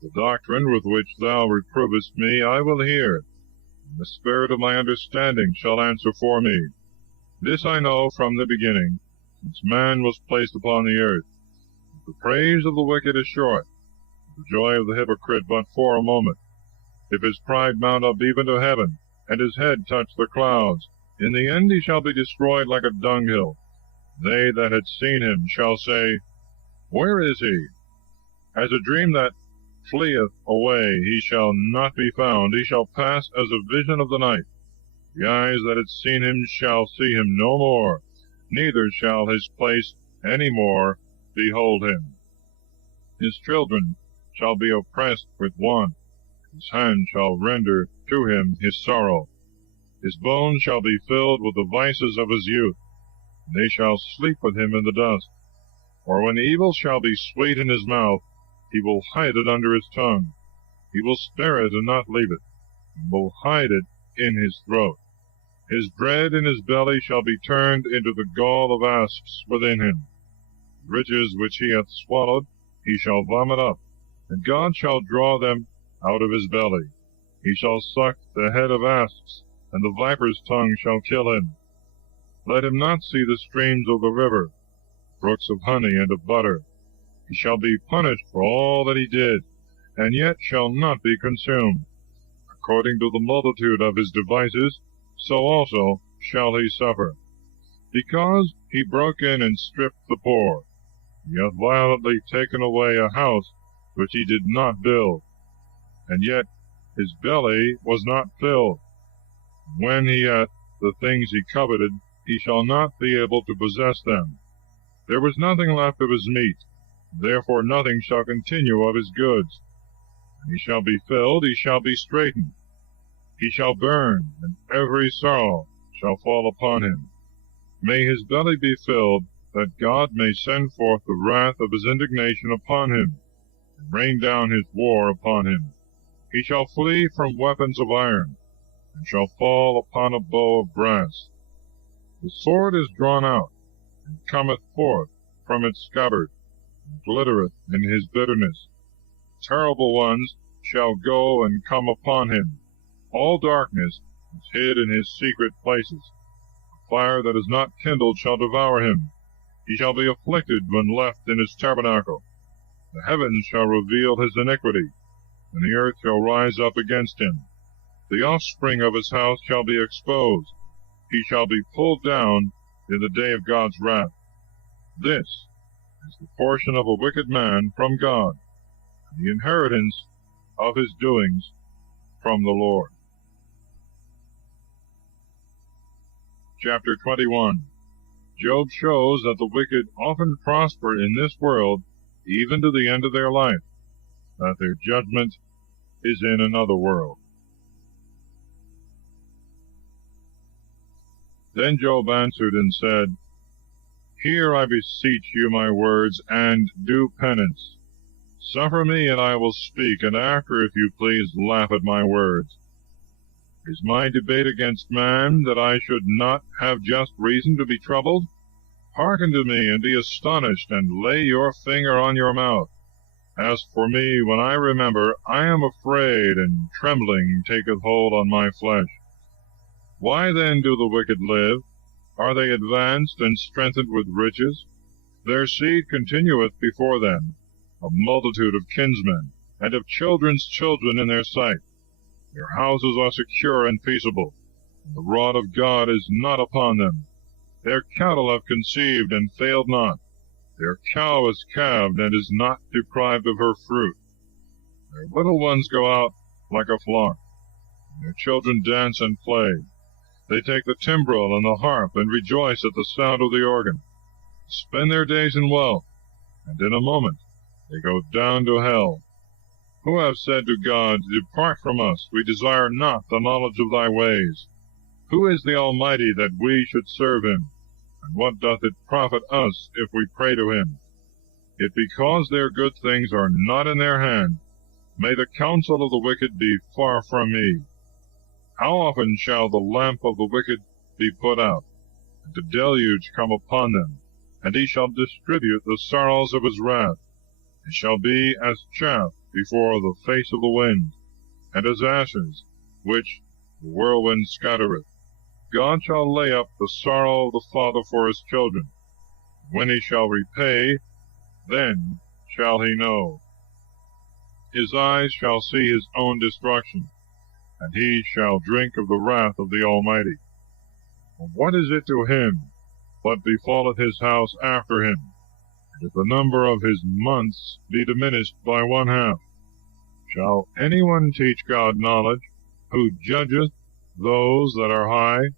The doctrine with which thou reprovest me I will hear, and the spirit of my understanding shall answer for me. This I know from the beginning, since man was placed upon the earth. The praise of the wicked is short, the joy of the hypocrite but for a moment. If his pride mount up even to heaven, and his head touch the clouds, in the end he shall be destroyed like a dunghill. They that had seen him shall say, Where is he? As a dream that fleeth away, he shall not be found. He shall pass as a vision of the night. The eyes that had seen him shall see him no more, neither shall his place any more behold him. His children shall be oppressed with want. His hand shall render to him his sorrow. His bones shall be filled with the vices of his youth, and they shall sleep with him in the dust. For when evil shall be sweet in his mouth, he will hide it under his tongue. He will spare it and not leave it, and will hide it in his throat. His bread in his belly shall be turned into the gall of asps within him. Riches which he hath swallowed he shall vomit up, and God shall draw them out of his belly. He shall suck the head of asps, and the viper's tongue shall kill him. Let him not see the streams of the river, brooks of honey and of butter. He shall be punished for all that he did, and yet shall not be consumed. According to the multitude of his devices, so also shall he suffer. Because he broke in and stripped the poor, he hath violently taken away a house which he did not build, and yet his belly was not filled. When he hath the things he coveted, he shall not be able to possess them. There was nothing left of his meat, therefore nothing shall continue of his goods. And he shall be filled, he shall be straitened. He shall burn, and every sorrow shall fall upon him. May his belly be filled, that God may send forth the wrath of his indignation upon him, and rain down his war upon him. He shall flee from weapons of iron, and shall fall upon a bow of brass. The sword is drawn out, and cometh forth from its scabbard, and glittereth in his bitterness. Terrible ones shall go and come upon him. All darkness is hid in his secret places. A fire that is not kindled shall devour him. He shall be afflicted when left in his tabernacle. The heavens shall reveal his iniquity, and the earth shall rise up against him. The offspring of his house shall be exposed. He shall be pulled down in the day of God's wrath. This is the portion of a wicked man from God, and the inheritance of his doings from the Lord. Chapter 21. Job shows that the wicked often prosper in this world, even to the end of their life, that their judgment is in another world. Then Job answered and said, Hear, I beseech you, my words, and do penance. Suffer me, and I will speak, and after, if you please, laugh at my words. Is my debate against man, that I should not have just reason to be troubled? Hearken to me, and be astonished, and lay your finger on your mouth. As for me, when I remember, I am afraid, and trembling taketh hold on my flesh. Why then do the wicked live? Are they advanced and strengthened with riches? Their seed continueth before them, a multitude of kinsmen, and of children's children in their sight. Their houses are secure and peaceable, and the rod of God is not upon them. Their cattle have conceived and failed not. Their cow is calved and is not deprived of her fruit. Their little ones go out like a flock, and their children dance and play. They take the timbrel and the harp, and rejoice at the sound of the organ. Spend their days in wealth, and in a moment they go down to hell. Who have said to God, Depart from us, we desire not the knowledge of thy ways. Who is the Almighty, that we should serve him? And what doth it profit us, if we pray to him? Yet because their good things are not in their hand, may the counsel of the wicked be far from me. How often shall the lamp of the wicked be put out, and the deluge come upon them? And he shall distribute the sorrows of his wrath. It shall be as chaff before the face of the wind, and as ashes, which the whirlwind scattereth. God shall lay up the sorrow of the father for his children. When he shall repay, then shall he know. His eyes shall see his own destruction, and he shall drink of the wrath of the Almighty. For what is it to him what befalleth his house after him? And if the number of his months be diminished by one half, shall anyone teach God knowledge, who judgeth those that are high?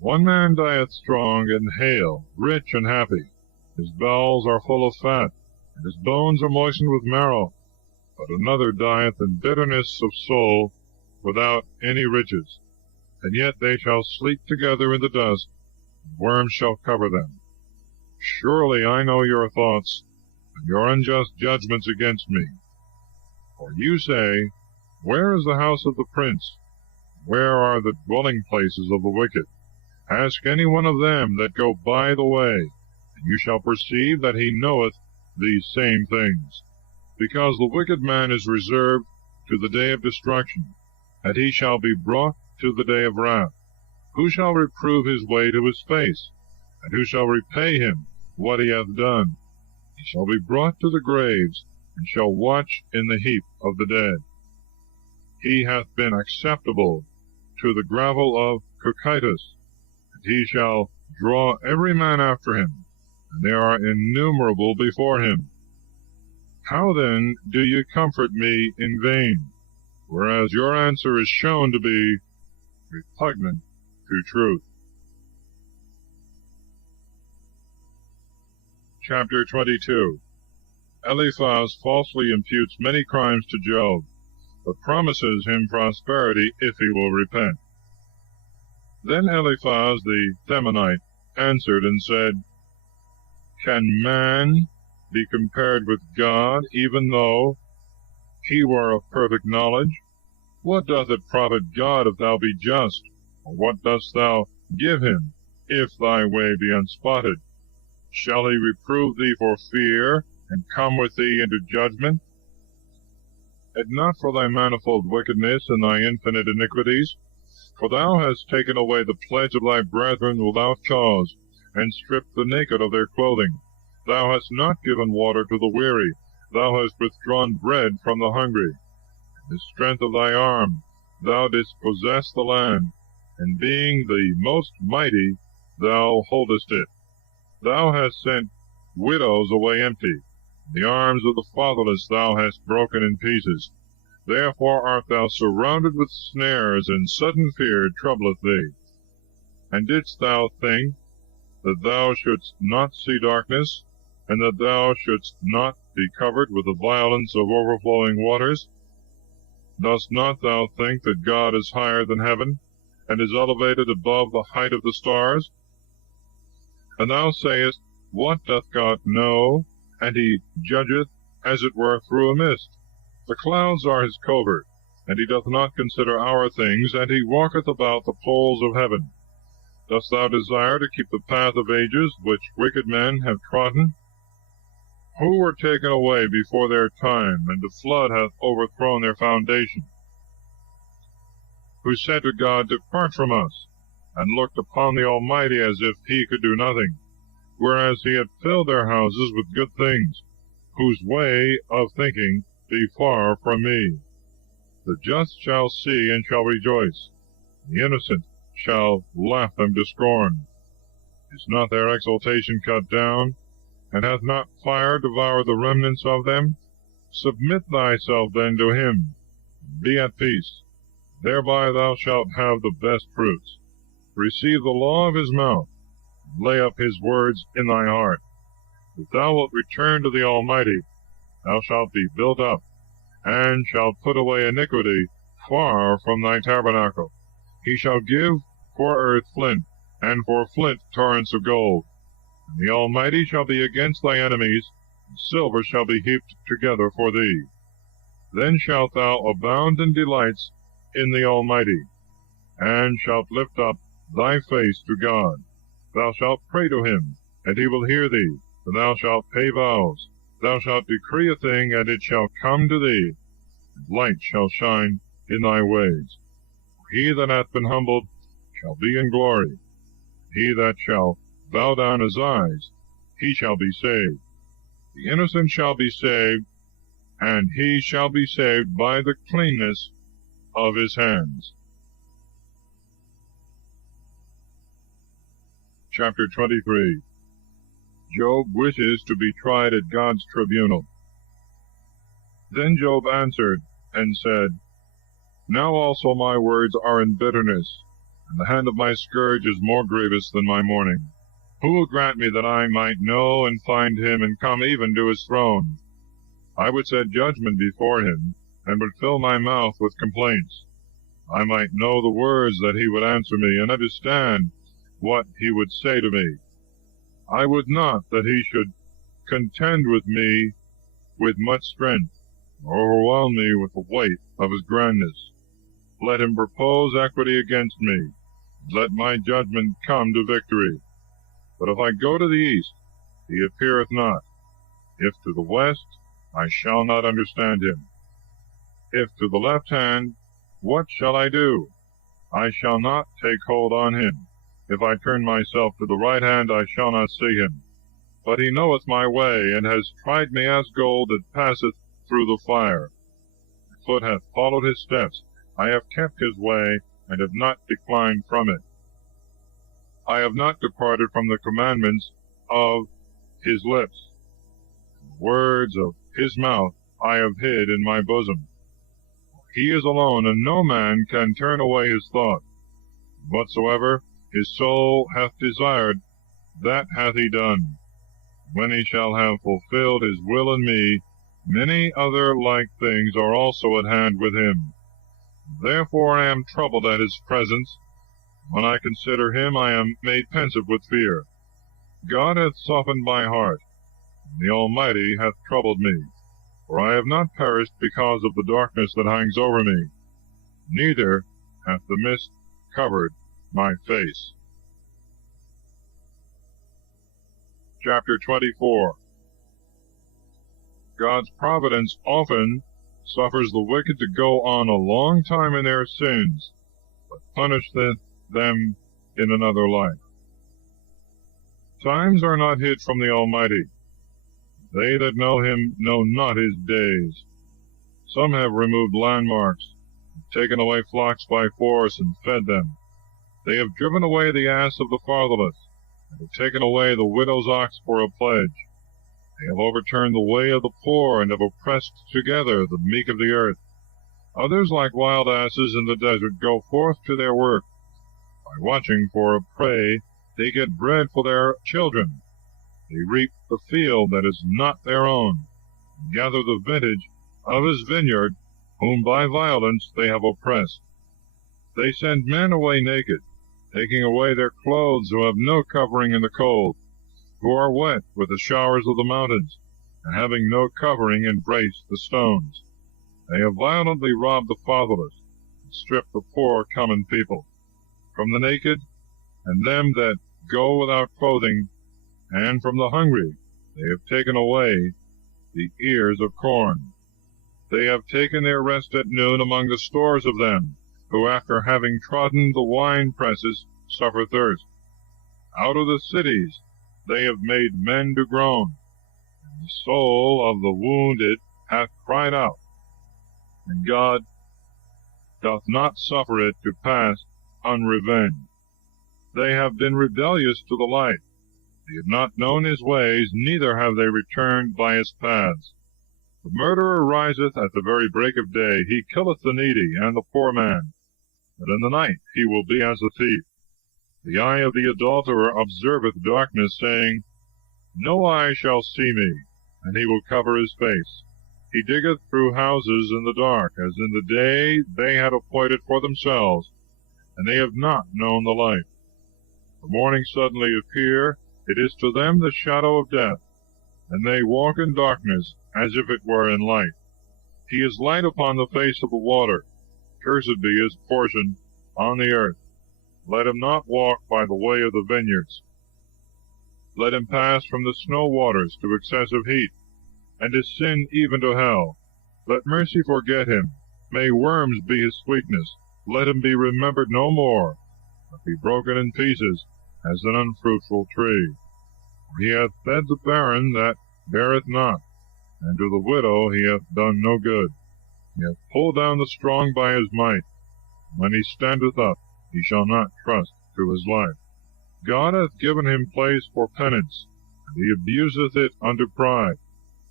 One man dieth strong and hale, rich and happy. His bowels are full of fat, and his bones are moistened with marrow. But another dieth in bitterness of soul, without any riches. And yet they shall sleep together in the dust, and worms shall cover them. Surely I know your thoughts, and your unjust judgments against me. For you say, Where is the house of the prince? Where are the dwelling places of the wicked? Ask any one of them that go by the way, and you shall perceive that he knoweth these same things. Because the wicked man is reserved to the day of destruction, and he shall be brought to the day of wrath. Who shall reprove his way to his face? And who shall repay him what he hath done? He shall be brought to the graves, and shall watch in the heap of the dead. He hath been acceptable to the gravel of Cocytus, and he shall draw every man after him, and they are innumerable before him. How then do you comfort me in vain, whereas your answer is shown to be repugnant to truth? Chapter 22. Eliphaz falsely imputes many crimes to Job, but promises him prosperity if he will repent. Then Eliphaz the Themanite answered and said, Can man be compared with God, even though he were of perfect knowledge? What doth it profit God if thou be just? Or what dost thou give him, if thy way be unspotted? Shall he reprove thee for fear, and come with thee into judgment? And not for thy manifold wickedness and thy infinite iniquities, for thou hast taken away the pledge of thy brethren without cause, and stripped the naked of their clothing. Thou hast not given water to the weary, thou hast withdrawn bread from the hungry. In the strength of thy arm thou didst possess the land, and being the most mighty, thou holdest it. Thou hast sent widows away empty, The arms of the fatherless thou hast broken in pieces. Therefore art thou surrounded with snares, and sudden fear troubleth thee. And didst thou think that thou shouldst not see darkness, and that thou shouldst not be covered with the violence of overflowing waters? Dost not thou think that God is higher than heaven, and is elevated above the height of the stars? And thou sayest, What doth God know? And he judgeth as it were through a mist. The clouds are his covert, and he doth not consider our things, and he walketh about the poles of heaven. Dost thou desire to keep the path of ages, which wicked men have trodden? Who were taken away before their time, and the flood hath overthrown their foundation? Who said to God, Depart from us, and looked upon the Almighty as if he could do nothing, whereas he had filled their houses with good things, whose way of thinking be far from me. The just shall see and shall rejoice. The innocent shall laugh them to scorn. Is not their exultation cut down? And hath not fire devoured the remnants of them? Submit thyself then to him. Be at peace. Thereby thou shalt have the best fruits. Receive the law of his mouth. Lay up his words in thy heart. If thou wilt return to the Almighty, thou shalt be built up, and shalt put away iniquity far from thy tabernacle. He shall give for earth flint, and for flint torrents of gold. And the Almighty shall be against thy enemies, and silver shall be heaped together for thee. Then shalt thou abound in delights in the Almighty, and shalt lift up thy face to God. Thou shalt pray to him, and he will hear thee, and thou shalt pay vows. Thou shalt decree a thing, and it shall come to thee, and light shall shine in thy ways. For he that hath been humbled shall be in glory. He that shall bow down his eyes, he shall be saved. The innocent shall be saved, and he shall be saved by the cleanness of his hands. Chapter 23. Job wishes to be tried at God's tribunal. Then Job answered and said, Now also my words are in bitterness, and the hand of my scourge is more grievous than my mourning. Who will grant me that I might know and find him, and come even to his throne? I would set judgment before him, and would fill my mouth with complaints. I might know the words that he would answer me, and understand what he would say to me. I would not that he should contend with me with much strength, or overwhelm me with the weight of his grandness. Let him propose equity against me, and let my judgment come to victory. But if I go to the east, he appeareth not. If to the west, I shall not understand him. If to the left hand, what shall I do? I shall not take hold on him. If I turn myself to the right hand, I shall not see him. But he knoweth my way, and has tried me as gold that passeth through the fire. My foot hath followed his steps. I have kept his way, and have not declined from it. I have not departed from the commandments of his lips. The words of his mouth I have hid in my bosom. He is alone, and no man can turn away his thought. Whatsoever his soul hath desired, that hath he done. When he shall have fulfilled his will in me, many other like things are also at hand with him. Therefore I am troubled at his presence. When I consider him, I am made pensive with fear. God hath softened my heart, and the Almighty hath troubled me. For I have not perished because of the darkness that hangs over me, neither hath the mist covered my face. Chapter 24. God's providence often suffers the wicked to go on a long time in their sins, but punisheth them in another life. Times are not hid from the Almighty. They that know him know not his days. Some have removed landmarks, taken away flocks by force, and fed them. They have driven away the ass of the fatherless, and have taken away the widow's ox for a pledge. They have overturned the way of the poor, and have oppressed together the meek of the earth. Others, like wild asses in the desert, go forth to their work. By watching for a prey, they get bread for their children. They reap the field that is not their own, and gather the vintage of his vineyard, whom by violence they have oppressed. They send men away naked, taking away their clothes, who have no covering in the cold, who are wet with the showers of the mountains, and having no covering embrace the stones. They have violently robbed the fatherless, and stripped the poor common people. From the naked, and them that go without clothing, and from the hungry, they have taken away the ears of corn. They have taken their rest at noon among the stores of them, who after having trodden the wine presses suffer thirst. Out of the cities they have made men to groan, and the soul of the wounded hath cried out, and God doth not suffer it to pass unrevenged. They have been rebellious to the light. They have not known his ways, neither have they returned by his paths. The murderer riseth at the very break of day. He killeth the needy and the poor man, but in the night he will be as a thief. The eye of the adulterer observeth darkness, saying, No eye shall see me, and he will cover his face. He diggeth through houses in the dark, as in the day they had appointed for themselves, and they have not known the light. The morning suddenly appear, it is to them the shadow of death, and they walk in darkness, as if it were in light. He is light upon the face of the water. Cursed be his portion on the earth. Let him not walk by the way of the vineyards. Let him pass from the snow waters to excessive heat, and his sin even to hell. Let mercy forget him. May worms be his sweetness. Let him be remembered no more, but be broken in pieces as an unfruitful tree. For he hath fed the barren that beareth not, and to the widow he hath done no good. He hath pulled down the strong by his might. When he standeth up, he shall not trust to his life. God hath given him place for penance, and he abuseth it unto pride.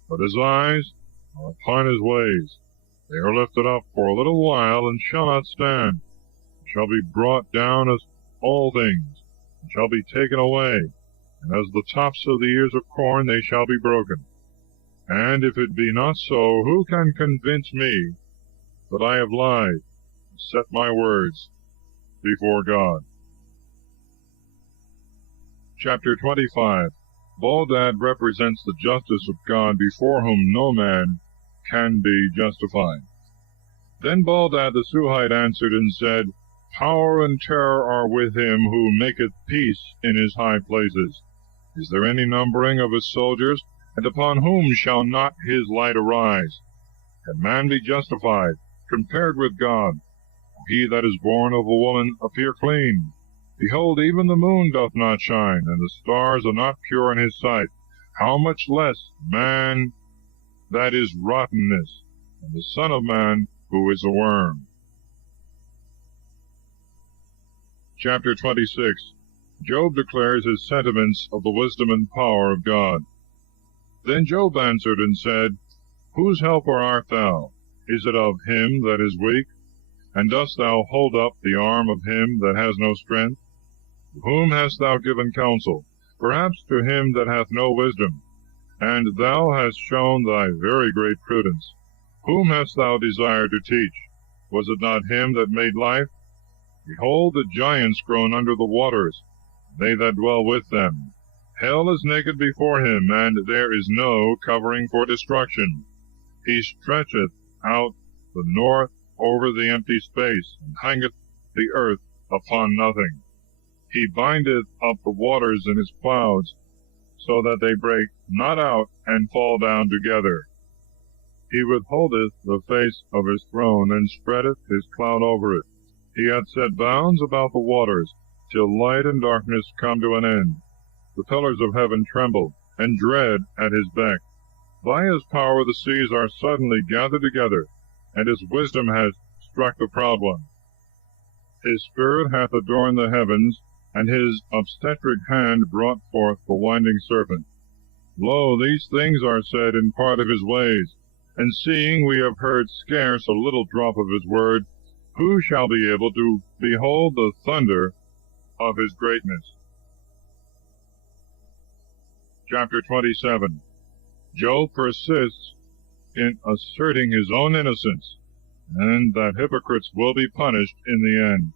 But his eyes are upon his ways. They are lifted up for a little while, and shall not stand, and shall be brought down as all things, and shall be taken away, and as the tops of the ears of corn they shall be broken. And if it be not so, who can convince me that I have lied, and set my words before God? Chapter 25. Baldad represents the justice of God, before whom no man can be justified. Then Baldad the Suhite answered and said, Power and terror are with him who maketh peace in his high places. Is there any numbering of his soldiers? And upon whom shall not his light arise? Can man be justified, compared with God? He that is born of a woman appear clean. Behold, even the moon doth not shine, and the stars are not pure in his sight. How much less man that is rottenness, and the Son of Man who is a worm. Chapter 26. Job declares his sentiments of the wisdom and power of God. Then Job answered and said, Whose helper art thou? Is it of him that is weak? And dost thou hold up the arm of him that has no strength? To whom hast thou given counsel? Perhaps to him that hath no wisdom. And thou hast shown thy very great prudence. Whom hast thou desired to teach? Was it not him that made life? Behold, the giants groan under the waters, they that dwell with them. Hell is naked before him, and there is no covering for destruction. He stretcheth out the north over the empty space, and hangeth the earth upon nothing. He bindeth up the waters in his clouds, so that they break not out and fall down together. He withholdeth the face of his throne, and spreadeth his cloud over it. He hath set bounds about the waters, till light and darkness come to an end. The pillars of heaven tremble, and dread at his beck. By his power the seas are suddenly gathered together, and his wisdom has struck the proud one. His spirit hath adorned the heavens, and his obstetric hand brought forth the winding serpent. Lo, these things are said in part of his ways, and seeing we have heard scarce a little drop of his word, who shall be able to behold the thunder of his greatness? Chapter 27. Job persists in asserting his own innocence, and that hypocrites will be punished in the end.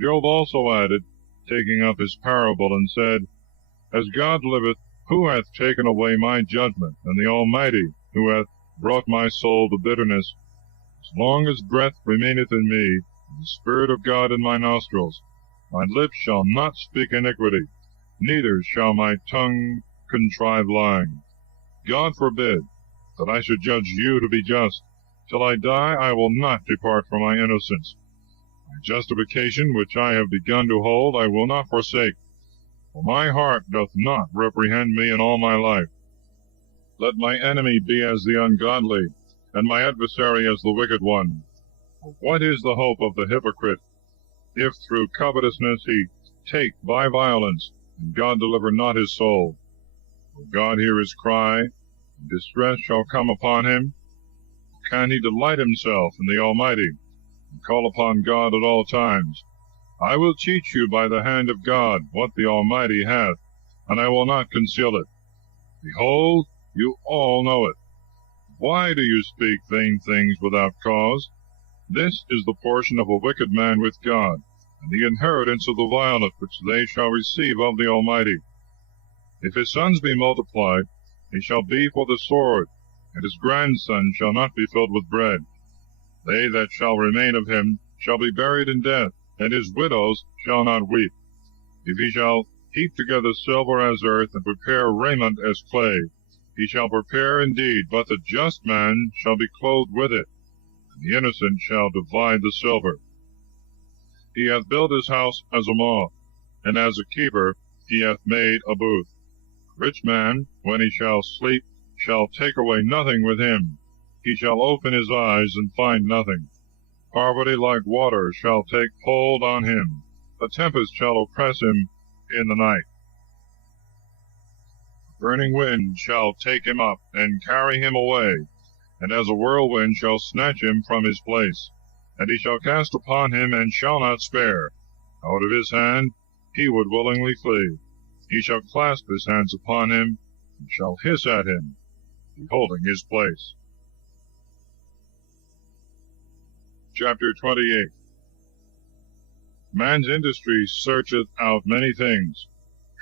Job also added, taking up his parable, and said, As God liveth, who hath taken away my judgment, and the Almighty, who hath brought my soul to bitterness? As long as breath remaineth in me, and the Spirit of God in my nostrils, my lips shall not speak iniquity, neither shall my tongue contrive lying. God forbid that I should judge you to be just. Till I die I will not depart from my innocence. My justification, which I have begun to hold, I will not forsake. For my heart doth not reprehend me in all my life. Let my enemy be as the ungodly, and my adversary as the wicked one. For what is the hope of the hypocrite, if through covetousness he take by violence, and God deliver not his soul? Will God hear his cry, and distress shall come upon him? Can he delight himself in the Almighty, and call upon God at all times? I will teach you by the hand of God what the Almighty hath, and I will not conceal it. Behold, you all know it. Why do you speak vain things without cause? This is the portion of a wicked man with God, and the inheritance of the violent which they shall receive of the Almighty. If his sons be multiplied, he shall be for the sword, and his grandson shall not be filled with bread. They that shall remain of him shall be buried in death, and his widows shall not weep. If he shall heap together silver as earth, and prepare raiment as clay, he shall prepare indeed, but the just man shall be clothed with it, and the innocent shall divide the silver. He hath built his house as a moth, and as a keeper he hath made a booth. A rich man, when he shall sleep, shall take away nothing with him. He shall open his eyes and find nothing. Poverty like water shall take hold on him. A tempest shall oppress him in the night. A burning wind shall take him up and carry him away, and as a whirlwind shall snatch him from his place. And he shall cast upon him and shall not spare. Out of his hand he would willingly flee. He shall clasp his hands upon him, and shall hiss at him, beholding his place. Chapter 28. Man's industry searcheth out many things.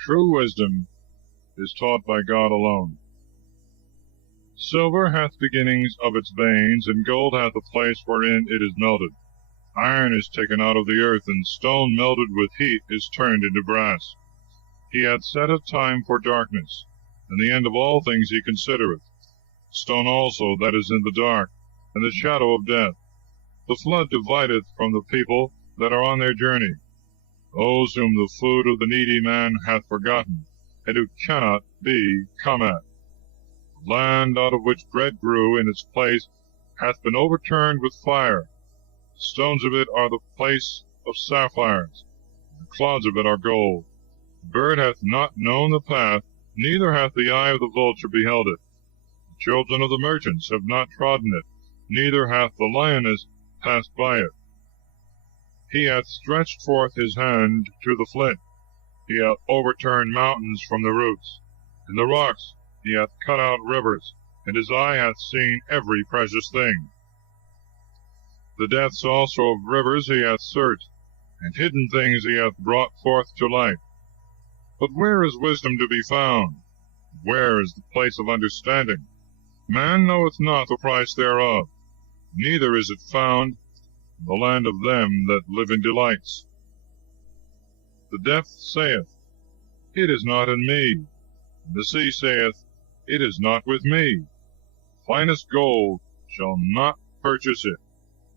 True wisdom is taught by God alone. Silver hath beginnings of its veins, and gold hath a place wherein it is melted. Iron is taken out of the earth, and stone melted with heat is turned into brass. He hath set a time for darkness, and the end of all things he considereth. Stone also that is in the dark, and the shadow of death. The flood divideth from the people that are on their journey, those whom the food of the needy man hath forgotten, and who cannot be come at. The land out of which bread grew in its place hath been overturned with fire. The stones of it are the place of sapphires, and the clods of it are gold. The bird hath not known the path, neither hath the eye of the vulture beheld it. The children of the merchants have not trodden it, neither hath the lioness passed by it. He hath stretched forth his hand to the flint. He hath overturned mountains from the roots. In the rocks he hath cut out rivers, and his eye hath seen every precious thing. The depths also of rivers he hath searched, and hidden things he hath brought forth to light. But where is wisdom to be found? Where is the place of understanding? Man knoweth not the price thereof, neither is it found in the land of them that live in delights. The depth saith, It is not in me. And the sea saith, It is not with me. Finest gold shall not purchase it,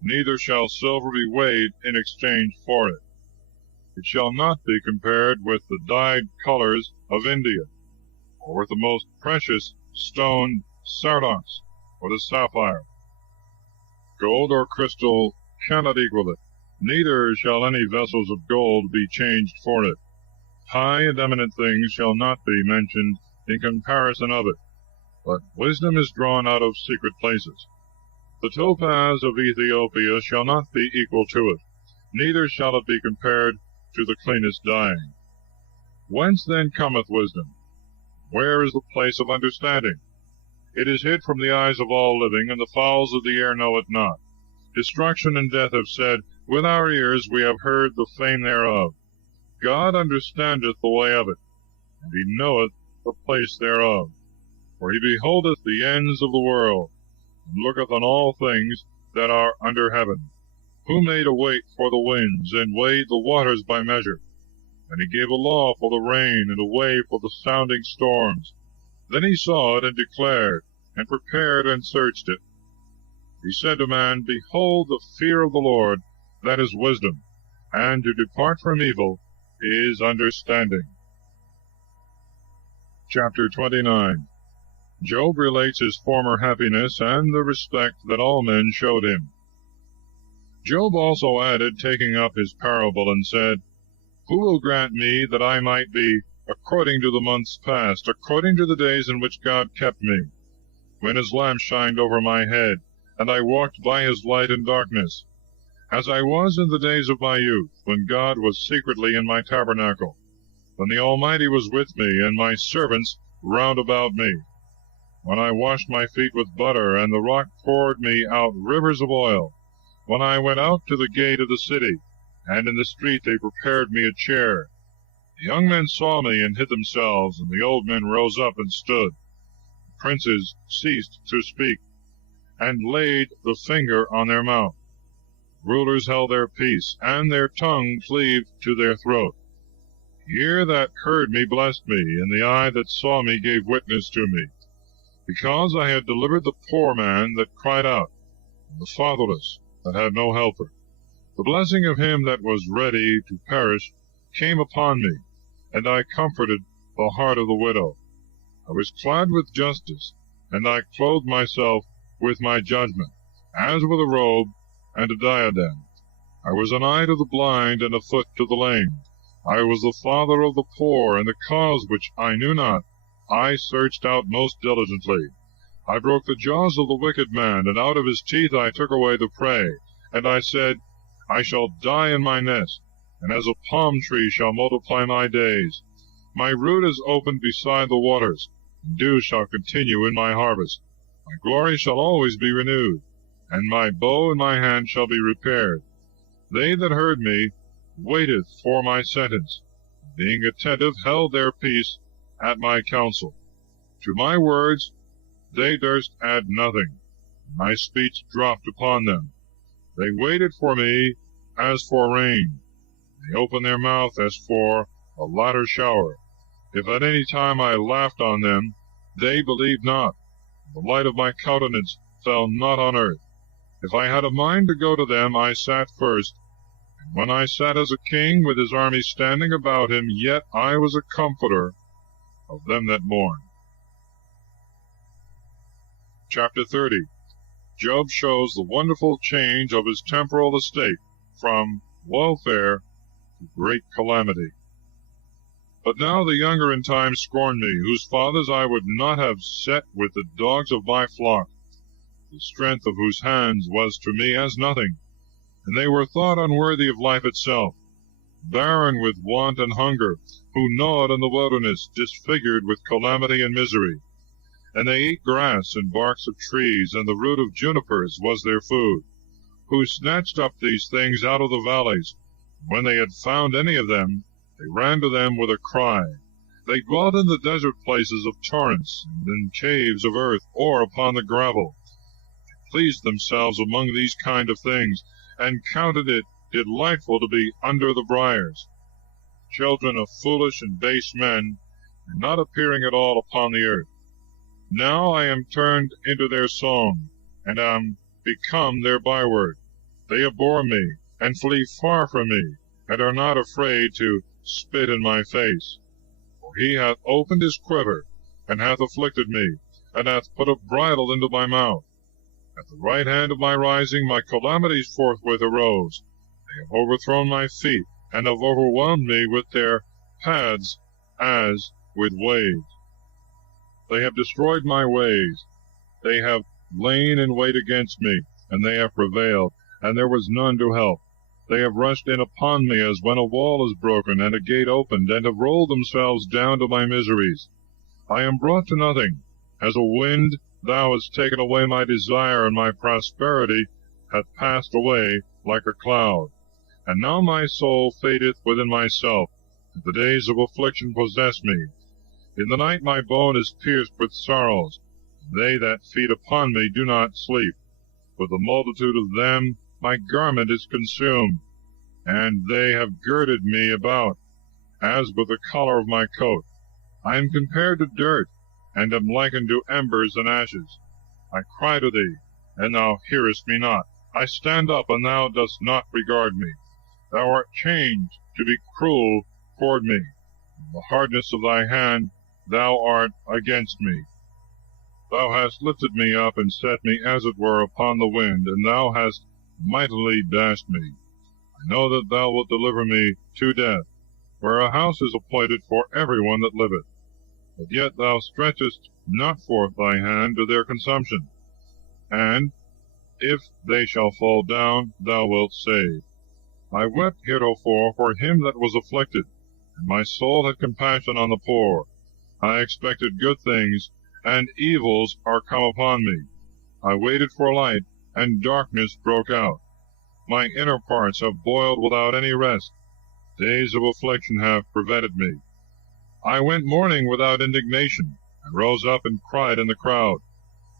neither shall silver be weighed in exchange for it. It shall not be compared with the dyed colors of India, or with the most precious stone sardox, or the sapphire. Gold or crystal cannot equal it, neither shall any vessels of gold be changed for it. High and eminent things shall not be mentioned in comparison of it, but wisdom is drawn out of secret places. The topaz of Ethiopia shall not be equal to it, neither shall it be compared to the cleanest dyeing. Whence then cometh wisdom? Where is the place of understanding? It is hid from the eyes of all living, and the fowls of the air know it not. Destruction and death have said, with our ears we have heard the fame thereof. God understandeth the way of it, and he knoweth the place thereof. For he beholdeth the ends of the world, and looketh on all things that are under heaven. Who made a weight for the winds, and weighed the waters by measure? And he gave a law for the rain, and a way for the sounding storms. Then he saw it, and declared, and prepared, and searched it. He said to man, Behold, the fear of the Lord, that is wisdom, and to depart from evil is understanding. Chapter 29. Job relates his former happiness, and the respect that all men showed him. Job also added, taking up his parable, and said, Who will grant me that I might be according to the months past, according to the days in which God kept me, when his lamp shined over my head, and I walked by his light in darkness, as I was in the days of my youth, when God was secretly in my tabernacle, when the Almighty was with me, and my servants round about me, when I washed my feet with butter, and the rock poured me out rivers of oil, when I went out to the gate of the city, and in the street they prepared me a chair. The young men saw me and hid themselves, and the old men rose up and stood. The princes ceased to speak, and laid the finger on their mouth. Rulers held their peace, and their tongue cleaved to their throat. The ear that heard me blessed me, and the eye that saw me gave witness to me, because I had delivered the poor man that cried out, and the fatherless that had no helper. The blessing of him that was ready to perish came upon me, and I comforted the heart of the widow. I was clad with justice, and I clothed myself with my judgment, as with a robe and a diadem. I was an eye to the blind, and a foot to the lame. I was the father of the poor, and the cause which I knew not I searched out most diligently. I broke the jaws of the wicked man, and out of his teeth I took away the prey. And I said, I shall die in my nest, and as a palm tree shall multiply my days. My root is opened beside the waters, and dew shall continue in my harvest. My glory shall always be renewed, and my bow in my hand shall be repaired. They that heard me waited for my sentence, being attentive held their peace at my counsel. To my words they durst add nothing. My speech dropped upon them. They waited for me as for rain. They opened their mouth as for a latter shower. If at any time I laughed on them, they believed not. The light of my countenance fell not on earth. If I had a mind to go to them, I sat first. And when I sat as a king with his army standing about him, yet I was a comforter of them that mourn. Chapter 30. Job shows the wonderful change of his temporal estate from welfare to great calamity. But now the younger in time scorned me, whose fathers I would not have set with the dogs of my flock, the strength of whose hands was to me as nothing, and they were thought unworthy of life itself, barren with want and hunger, who gnawed in the wilderness, disfigured with calamity and misery. And they ate grass and barks of trees, and the root of junipers was their food, who snatched up these things out of the valleys. When they had found any of them, they ran to them with a cry. They dwelt in the desert places of torrents, and in caves of earth, or upon the gravel. They pleased themselves among these kind of things, and counted it delightful to be under the briars. Children of foolish and base men, and not appearing at all upon the earth. Now I am turned into their song, and am become their byword. They abhor me, and flee far from me, and are not afraid to spit in my face. For he hath opened his quiver, and hath afflicted me, and hath put a bridle into my mouth. At the right hand of my rising, my calamities forthwith arose. They have overthrown my feet, and have overwhelmed me with their paths as with waves. They have destroyed my ways. They have lain in wait against me, and they have prevailed, and there was none to help. They have rushed in upon me as when a wall is broken, and a gate opened, and have rolled themselves down to my miseries. I am brought to nothing. As a wind, thou hast taken away my desire, and my prosperity hath passed away like a cloud. And now my soul fadeth within myself, and the days of affliction possess me. In the night my bone is pierced with sorrows. They that feed upon me do not sleep. With the multitude of them my garment is consumed, and they have girded me about, as with the collar of my coat. I am compared to dirt, and am likened to embers and ashes. I cry to thee, and thou hearest me not. I stand up, and thou dost not regard me. Thou art changed to be cruel toward me. In the hardness of thy hand thou art against me. Thou hast lifted me up, and set me as it were upon the wind, and thou hast mightily dashed me. I know that thou wilt deliver me to death, where a house is appointed for every one that liveth. But yet thou stretchest not forth thy hand to their consumption, and if they shall fall down, thou wilt save. I wept heretofore for him that was afflicted, and my soul had compassion on the poor. I expected good things, and evils are come upon me. I waited for light, and darkness broke out. My inner parts have boiled without any rest. Days of affliction have prevented me. I went mourning without indignation, and rose up and cried in the crowd.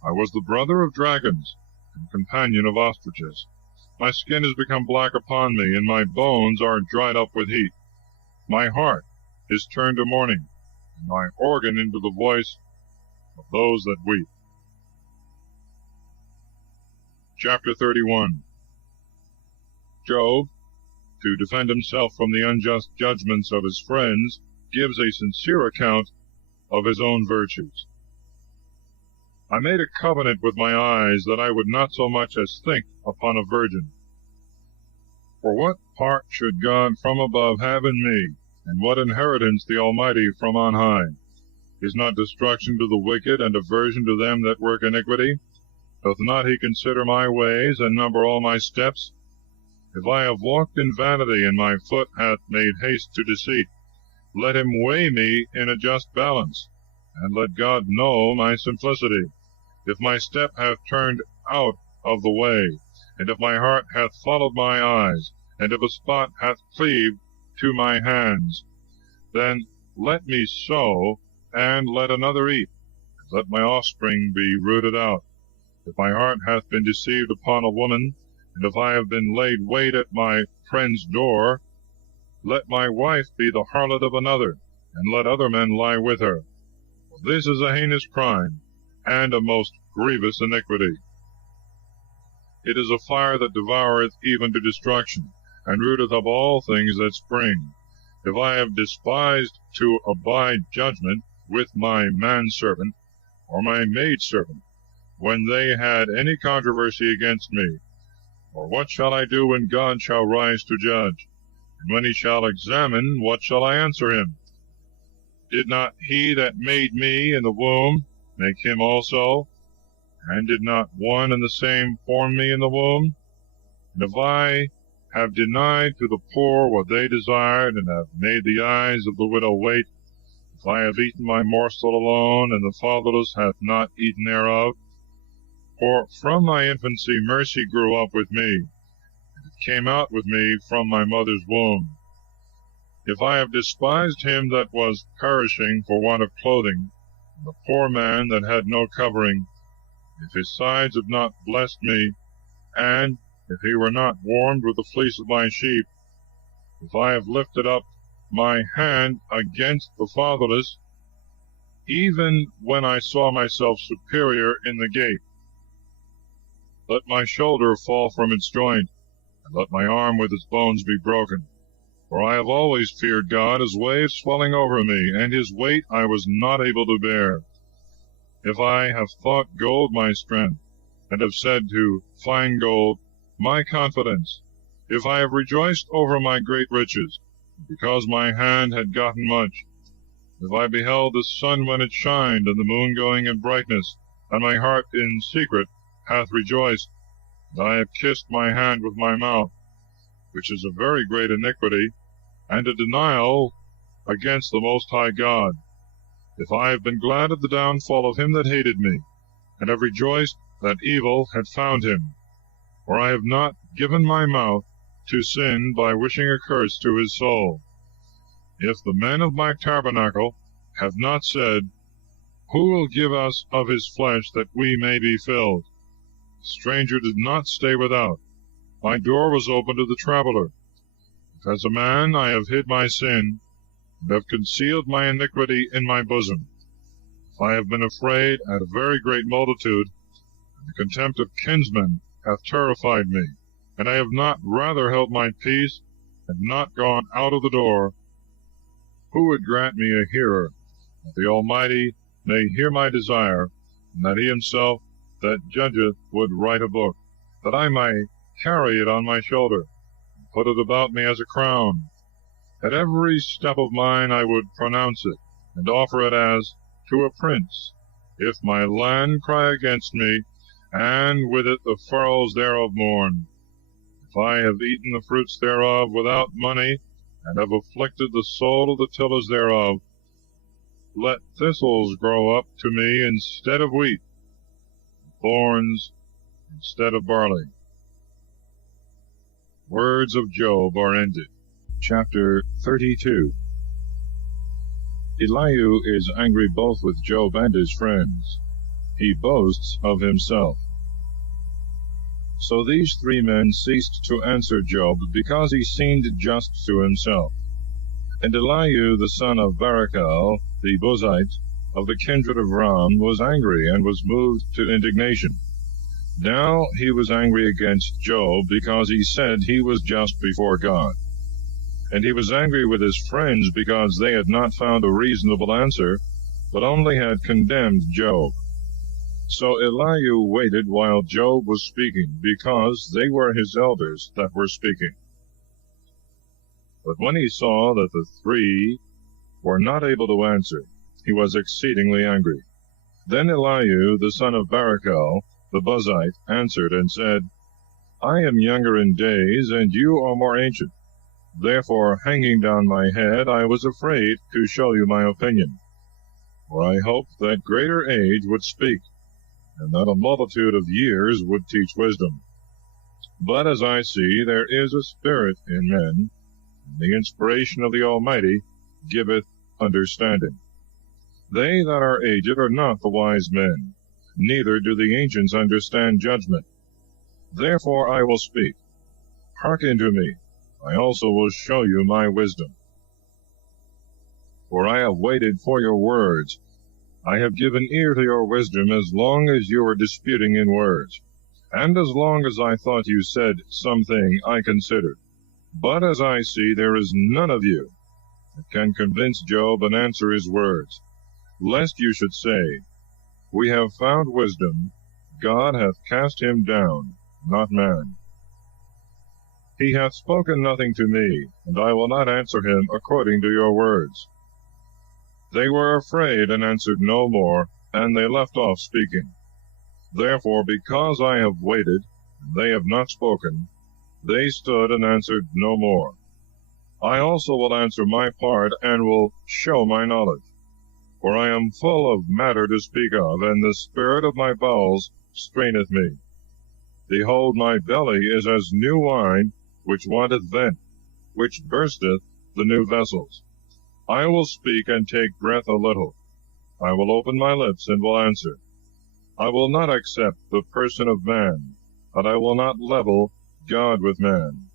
I was the brother of dragons, and companion of ostriches. My skin is become black upon me, and my bones are dried up with heat. My heart is turned to mourning, and my organ into the voice of those that weep. Chapter 31. Job, to defend himself from the unjust judgments of his friends, gives a sincere account of his own virtues. I made a covenant with my eyes that I would not so much as think upon a virgin. For what part should God from above have in me, and what inheritance the Almighty from on high? Is not destruction to the wicked, and aversion to them that work iniquity? Doth not he consider my ways, and number all my steps? If I have walked in vanity, and my foot hath made haste to deceit, let him weigh me in a just balance, and let God know my simplicity. If my step hath turned out of the way, and if my heart hath followed my eyes, and if a spot hath cleaved to my hands, then let me sow, and let another eat, and let my offspring be rooted out. If my heart hath been deceived upon a woman, and if I have been laid wait at my friend's door, let my wife be the harlot of another, and let other men lie with her. For this is a heinous crime, and a most grievous iniquity. It is a fire that devoureth even to destruction, and rooteth up all things that spring. If I have despised to abide judgment with my manservant, or my maidservant, when they had any controversy against me, or what shall I do when God shall rise to judge? And when he shall examine, what shall I answer him? Did not he that made me in the womb make him also? And did not one and the same form me in the womb? And if I have denied to the poor what they desired, and have made the eyes of the widow wait, if I have eaten my morsel alone, and the fatherless hath not eaten thereof, for from my infancy mercy grew up with me, and it came out with me from my mother's womb. If I have despised him that was perishing for want of clothing, and the poor man that had no covering, if his sides have not blessed me, and if he were not warmed with the fleece of my sheep, if I have lifted up my hand against the fatherless, even when I saw myself superior in the gate, let my shoulder fall from its joint, and let my arm with its bones be broken. For I have always feared God as waves swelling over me, and his weight I was not able to bear. If I have thought gold my strength, and have said to fine gold, my confidence, if I have rejoiced over my great riches, because my hand had gotten much, If I beheld the sun when it shined, and the moon going in brightness, and my heart in secret hath rejoiced, and I have kissed my hand with my mouth, which is a very great iniquity, and a denial against the Most High God. If I have been glad at the downfall of him that hated me, and have rejoiced that evil had found him, for I have not given my mouth to sin by wishing a curse to his soul. If the men of my tabernacle have not said, Who will give us of his flesh that we may be filled? The stranger did not stay without. My door was open to the traveler. If as a man I have hid my sin, and have concealed my iniquity in my bosom, if I have been afraid at a very great multitude, and the contempt of kinsmen hath terrified me, and I have not rather held my peace, and not gone out of the door, who would grant me a hearer, that the Almighty may hear my desire, and that he himself that judgeth would write a book, that I may carry it on my shoulder, and put it about me as a crown. At every step of mine I would pronounce it, and offer it as to a prince. If my land cry against me, and with it the furrows thereof mourn, if I have eaten the fruits thereof without money, and have afflicted the soul of the tillers thereof, let thistles grow up to me instead of wheat, and thorns instead of barley. Words of Job are ended. Chapter 32. Elihu is angry both with Job and his friends. He boasts of himself. So these three men ceased to answer Job, because he seemed just to himself. And Elihu the son of Barachel, the Buzite, of the kindred of Ram, was angry, and was moved to indignation. Now he was angry against Job, because he said he was just before God. And he was angry with his friends, because they had not found a reasonable answer, but only had condemned Job. So Elihu waited while Job was speaking, because they were his elders that were speaking. But when he saw that the three were not able to answer, he was exceedingly angry. Then Elihu the son of Barachel, the Buzite, answered and said, I am younger in days, and you are more ancient. Therefore, hanging down my head, I was afraid to show you my opinion. For I hoped that greater age would speak, and that a multitude of years would teach wisdom. But as I see, there is a spirit in men, and the inspiration of the Almighty giveth understanding. They that are aged are not the wise men, neither do the ancients understand judgment. Therefore I will speak. Hearken to me, I also will show you my wisdom. For I have waited for your words. I have given ear to your wisdom as long as you were disputing in words, and as long as I thought you said something I considered. But as I see, there is none of you that can convince Job and answer his words, lest you should say, We have found wisdom, God hath cast him down, not man. He hath spoken nothing to me, and I will not answer him according to your words. They were afraid and answered no more, and they left off speaking. Therefore, because I have waited, and they have not spoken, they stood and answered no more. I also will answer my part, and will show my knowledge. For I am full of matter to speak of, and the spirit of my bowels straineth me. Behold, my belly is as new wine, which wanteth vent, which bursteth the new vessels. I will speak and take breath a little. I will open my lips and will answer. I will not accept the person of man, and I will not level God with man.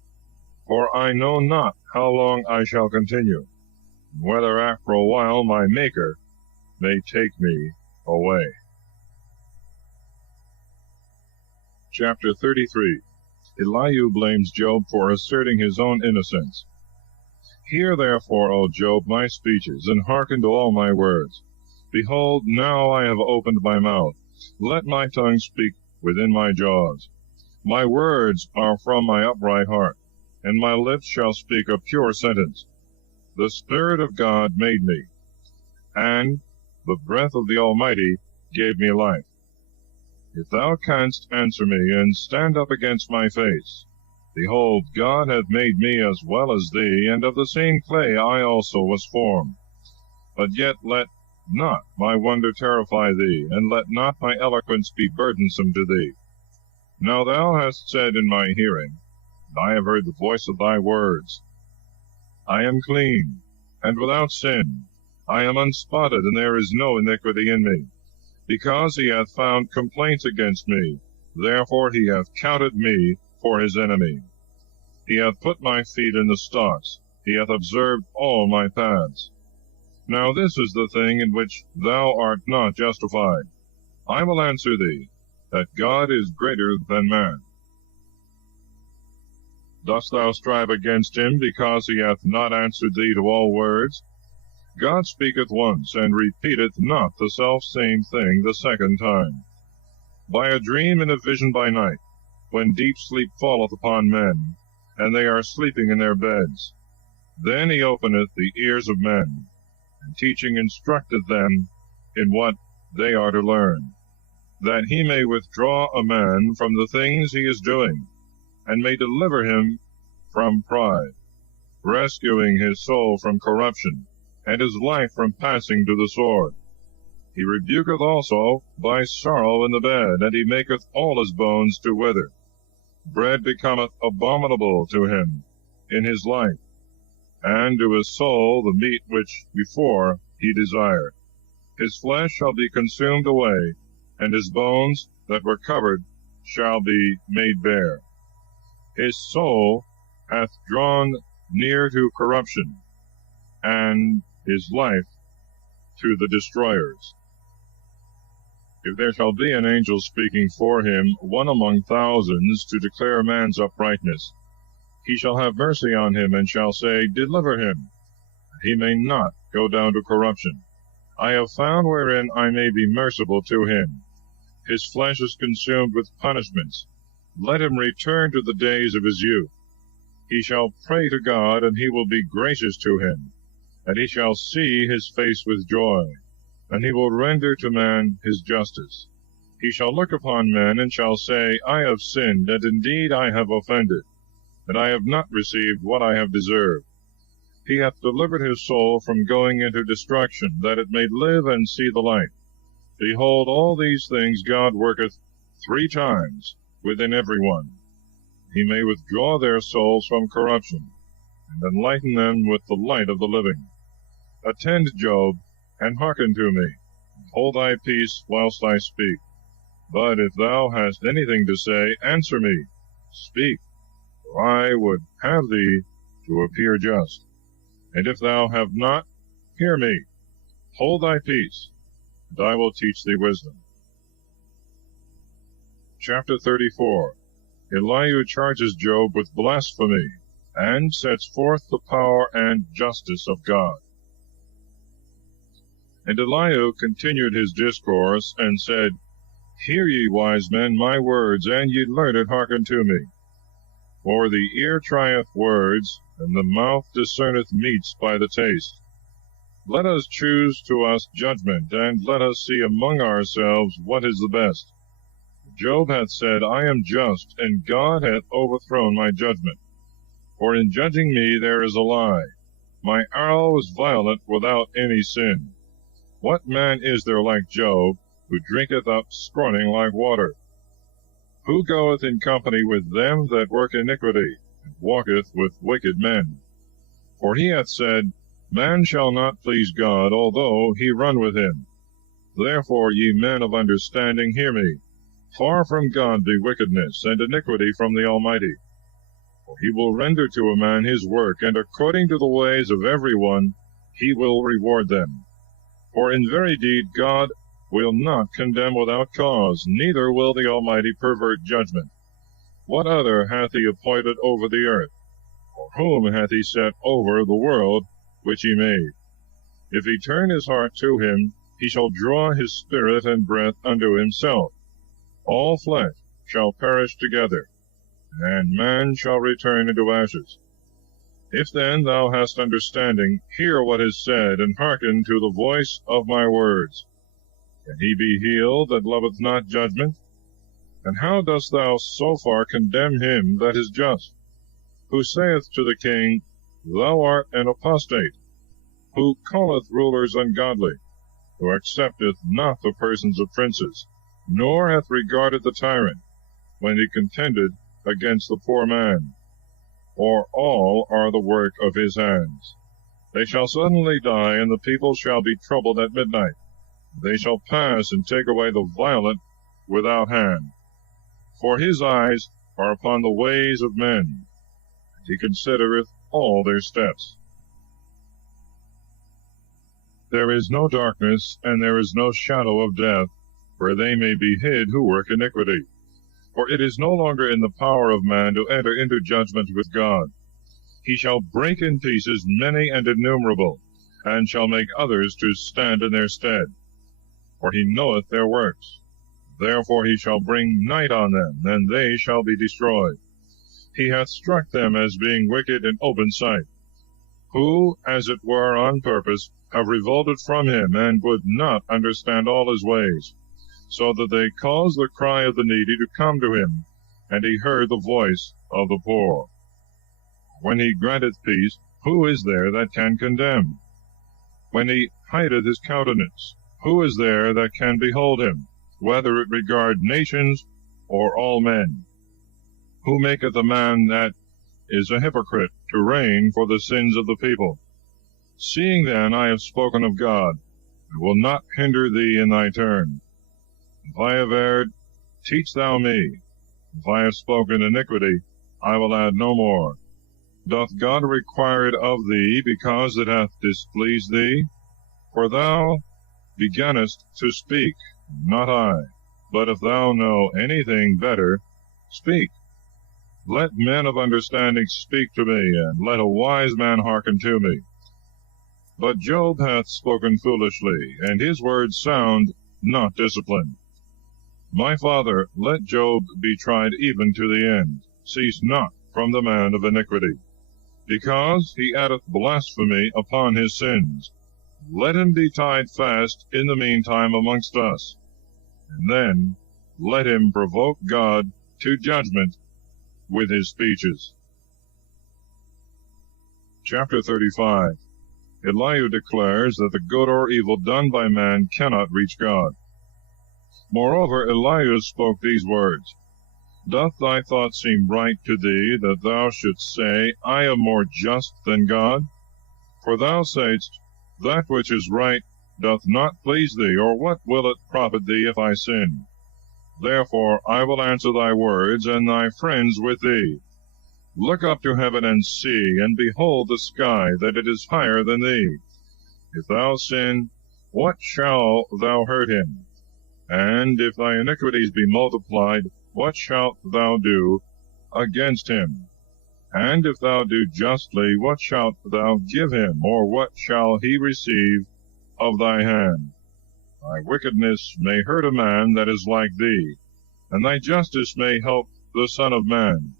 For I know not how long I shall continue, and whether after a while my Maker may take me away. Chapter 33. Elihu blames Job for asserting his own innocence. Hear therefore, O Job, my speeches, and hearken to all my words. Behold, now I have opened my mouth. Let my tongue speak within my jaws. My words are from my upright heart, and my lips shall speak a pure sentence. The Spirit of God made me, and the breath of the Almighty gave me life. If thou canst answer me, and stand up against my face, behold, God hath made me as well as thee, and of the same clay I also was formed. But yet let not my wonder terrify thee, and let not my eloquence be burdensome to thee. Now thou hast said in my hearing, and I have heard the voice of thy words, I am clean, and without sin. I am unspotted, and there is no iniquity in me. Because he hath found complaints against me, therefore he hath counted me for his enemy. He hath put my feet in the stocks, he hath observed all my paths. Now this is the thing in which thou art not justified. I will answer thee, that God is greater than man. Dost thou strive against him, because he hath not answered thee to all words? God speaketh once, and repeateth not the selfsame thing the second time. By a dream and a vision by night, when deep sleep falleth upon men, and they are sleeping in their beds, then he openeth the ears of men, and teaching instructeth them in what they are to learn, that he may withdraw a man from the things he is doing, and may deliver him from pride, rescuing his soul from corruption, and his life from passing to the sword. He rebuketh also by sorrow in the bed, and he maketh all his bones to wither. Bread becometh abominable to him in his life, and to his soul the meat which before he desired. His flesh shall be consumed away, and his bones that were covered shall be made bare. His soul hath drawn near to corruption, and his life to the destroyers. If there shall be an angel speaking for him, one among thousands, to declare man's uprightness, he shall have mercy on him, and shall say, Deliver him, that he may not go down to corruption. I have found wherein I may be merciful to him. His flesh is consumed with punishments. Let him return to the days of his youth. He shall pray to God, and he will be gracious to him, and he shall see his face with joy, and he will render to man his justice. He shall look upon men, and shall say, I have sinned, and indeed I have offended, and I have not received what I have deserved. He hath delivered his soul from going into destruction, that it may live and see the light. Behold, all these things God worketh 3 times within every one. He may withdraw their souls from corruption, and enlighten them with the light of the living. Attend, Job, and hearken to me, and hold thy peace whilst I speak. But if thou hast anything to say, answer me. Speak, for I would have thee to appear just. And if thou have not, hear me. Hold thy peace, and I will teach thee wisdom. Chapter 34. Elihu charges Job with blasphemy, and sets forth the power and justice of God. And Elihu continued his discourse, and said, Hear ye, wise men, my words, and ye learned hearken to me. For the ear trieth words, and the mouth discerneth meats by the taste. Let us choose to us judgment, and let us see among ourselves what is the best. Job hath said, I am just, and God hath overthrown my judgment. For in judging me there is a lie. My arrow is violent without any sin. What man is there like Job, who drinketh up scorning like water? Who goeth in company with them that work iniquity, and walketh with wicked men? For he hath said, Man shall not please God, although he run with him. Therefore, ye men of understanding, hear me. Far from God be wickedness, and iniquity from the Almighty. For he will render to a man his work, and according to the ways of every one he will reward them. For in very deed God will not condemn without cause, neither will the Almighty pervert judgment. What other hath he appointed over the earth? Or whom hath he set over the world which he made? If he turn his heart to him, he shall draw his spirit and breath unto himself. All flesh shall perish together, and man shall return into ashes. If then thou hast understanding, hear what is said, and hearken to the voice of my words. Can he be healed that loveth not judgment? And how dost thou so far condemn him that is just, who saith to the king, Thou art an apostate, who calleth rulers ungodly, who accepteth not the persons of princes, nor hath regarded the tyrant, when he contended against the poor man? For all are the work of his hands. They shall suddenly die, and the people shall be troubled at midnight. They shall pass and take away the violent without hand. For his eyes are upon the ways of men, and he considereth all their steps. There is no darkness, and there is no shadow of death, where they may be hid who work iniquity. For it is no longer in the power of man to enter into judgment with God. He shall break in pieces many and innumerable, and shall make others to stand in their stead. For he knoweth their works. Therefore he shall bring night on them, and they shall be destroyed. He hath struck them as being wicked in open sight, who, as it were on purpose, have revolted from him, and would not understand all his ways, so that they caused the cry of the needy to come to him, and he heard the voice of the poor. When he granteth peace, who is there that can condemn? When he hideth his countenance, who is there that can behold him, whether it regard nations or all men? Who maketh a man that is a hypocrite to reign for the sins of the people? Seeing then I have spoken of God, I will not hinder thee in thy turn. If I have erred, teach thou me. If I have spoken iniquity, I will add no more. Doth God require it of thee, because it hath displeased thee? For thou beginnest to speak, not I. But if thou know anything better, speak. Let men of understanding speak to me, and let a wise man hearken to me. But Job hath spoken foolishly, and his words sound not disciplined. My father, let Job be tried even to the end. Cease not from the man of iniquity, because he addeth blasphemy upon his sins. Let him be tied fast in the meantime amongst us, and then let him provoke God to judgment with his speeches. Chapter 35. Elihu declares that the good or evil done by man cannot reach God. Moreover, Elihu spoke these words, Doth thy thought seem right to thee, that thou shouldst say, I am more just than God? For thou sayest, That which is right doth not please thee, or what will it profit thee if I sin? Therefore I will answer thy words, and thy friends with thee. Look up to heaven and see, and behold the sky, that it is higher than thee. If thou sin, what shall thou hurt him? And if thy iniquities be multiplied, what shalt thou do against him? And if thou do justly, what shalt thou give him, or what shall he receive of thy hand? Thy wickedness may hurt a man that is like thee, and thy justice may help the Son of Man.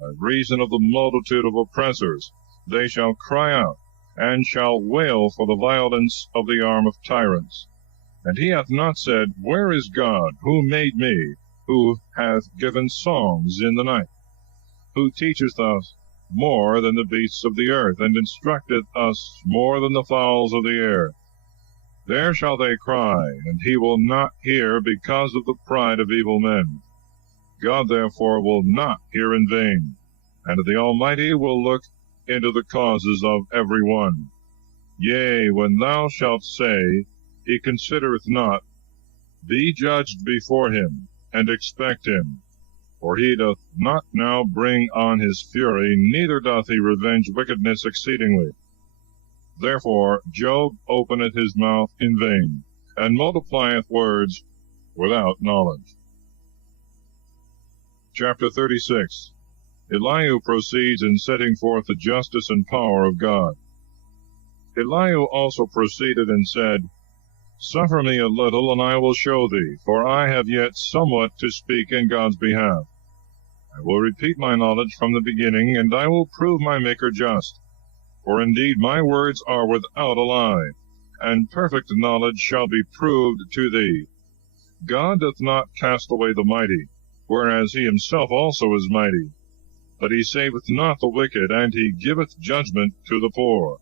By reason of the multitude of oppressors, they shall cry out, and shall wail for the violence of the arm of tyrants. And he hath not said, Where is God, who made me, who hath given songs in the night, who teacheth us more than the beasts of the earth, and instructeth us more than the fowls of the air? There shall they cry, and he will not hear, because of the pride of evil men. God therefore will not hear in vain, and the Almighty will look into the causes of every one. Yea, when thou shalt say, He considereth not, be judged before him, and expect him. For he doth not now bring on his fury, neither doth he revenge wickedness exceedingly. Therefore Job openeth his mouth in vain, and multiplieth words without knowledge. Chapter 36. Elihu proceeds in setting forth the justice and power of God. Elihu also proceeded and said, Suffer me a little, and I will show thee, for I have yet somewhat to speak in God's behalf. I will repeat my knowledge from the beginning, and I will prove my Maker just. For indeed my words are without a lie, and perfect knowledge shall be proved to thee. God doth not cast away the mighty, whereas he himself also is mighty. But he saveth not the wicked, and he giveth judgment to the poor.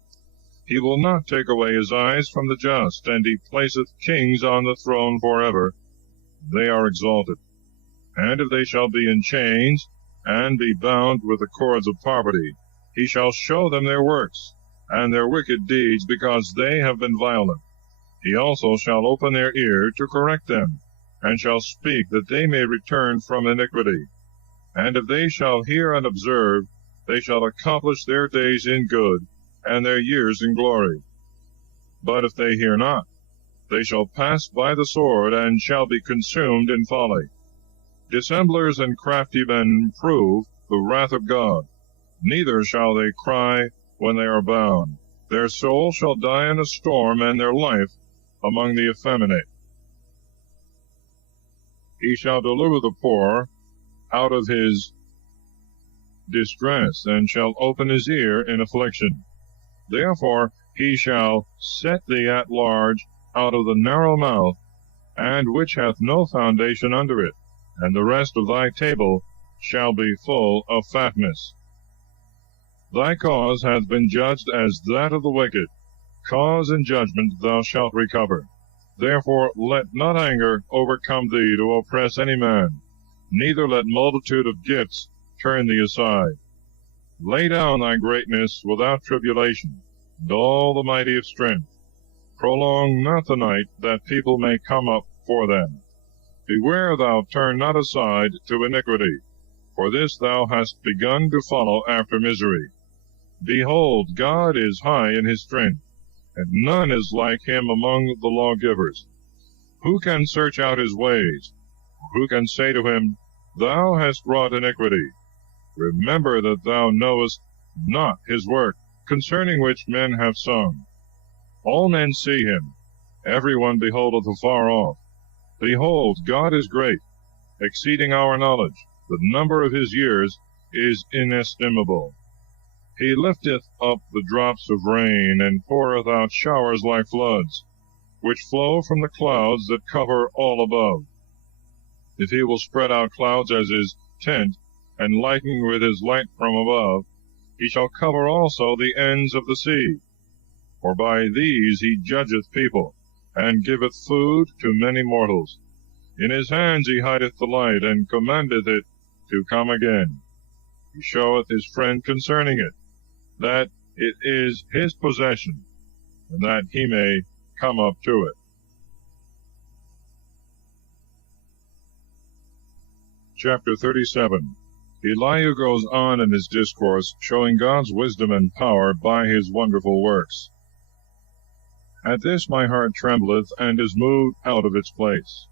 He will not take away his eyes from the just, and he placeth kings on the throne forever. They are exalted. And if they shall be in chains, and be bound with the cords of poverty, he shall show them their works, and their wicked deeds, because they have been violent. He also shall open their ear to correct them, and shall speak, that they may return from iniquity. And if they shall hear and observe, they shall accomplish their days in good, and their years in glory. But if they hear not, they shall pass by the sword, and shall be consumed in folly. Dissemblers and crafty men prove the wrath of God. Neither shall they cry when they are bound. Their soul shall die in a storm, and their life among the effeminate. He shall deliver the poor out of his distress, and shall open his ear in affliction. Therefore he shall set thee at large out of the narrow mouth, and which hath no foundation under it, and the rest of thy table shall be full of fatness. Thy cause hath been judged as that of the wicked. Cause and judgment thou shalt recover. Therefore let not anger overcome thee to oppress any man, neither let multitude of gifts turn thee aside. Lay down thy greatness without tribulation, and all the mighty of strength. Prolong not the night, that people may come up for them. Beware thou turn not aside to iniquity, for this thou hast begun to follow after misery. Behold, God is high in his strength, and none is like him among the lawgivers. Who can search out his ways? Who can say to him, Thou hast wrought iniquity? Remember that thou knowest not his work, concerning which men have sung. All men see him, every one beholdeth afar off. Behold, God is great, exceeding our knowledge. The number of his years is inestimable. He lifteth up the drops of rain, and poureth out showers like floods, which flow from the clouds that cover all above. If he will spread out clouds as his tent, and lighten with his light from above, he shall cover also the ends of the sea. For by these he judgeth people, and giveth food to many mortals. In his hands he hideth the light, and commandeth it to come again. He showeth his friend concerning it, that it is his possession, and that he may come up to it. Chapter 37. Elihu goes on in his discourse, showing God's wisdom and power by his wonderful works. At this my heart trembleth, and is moved out of its place.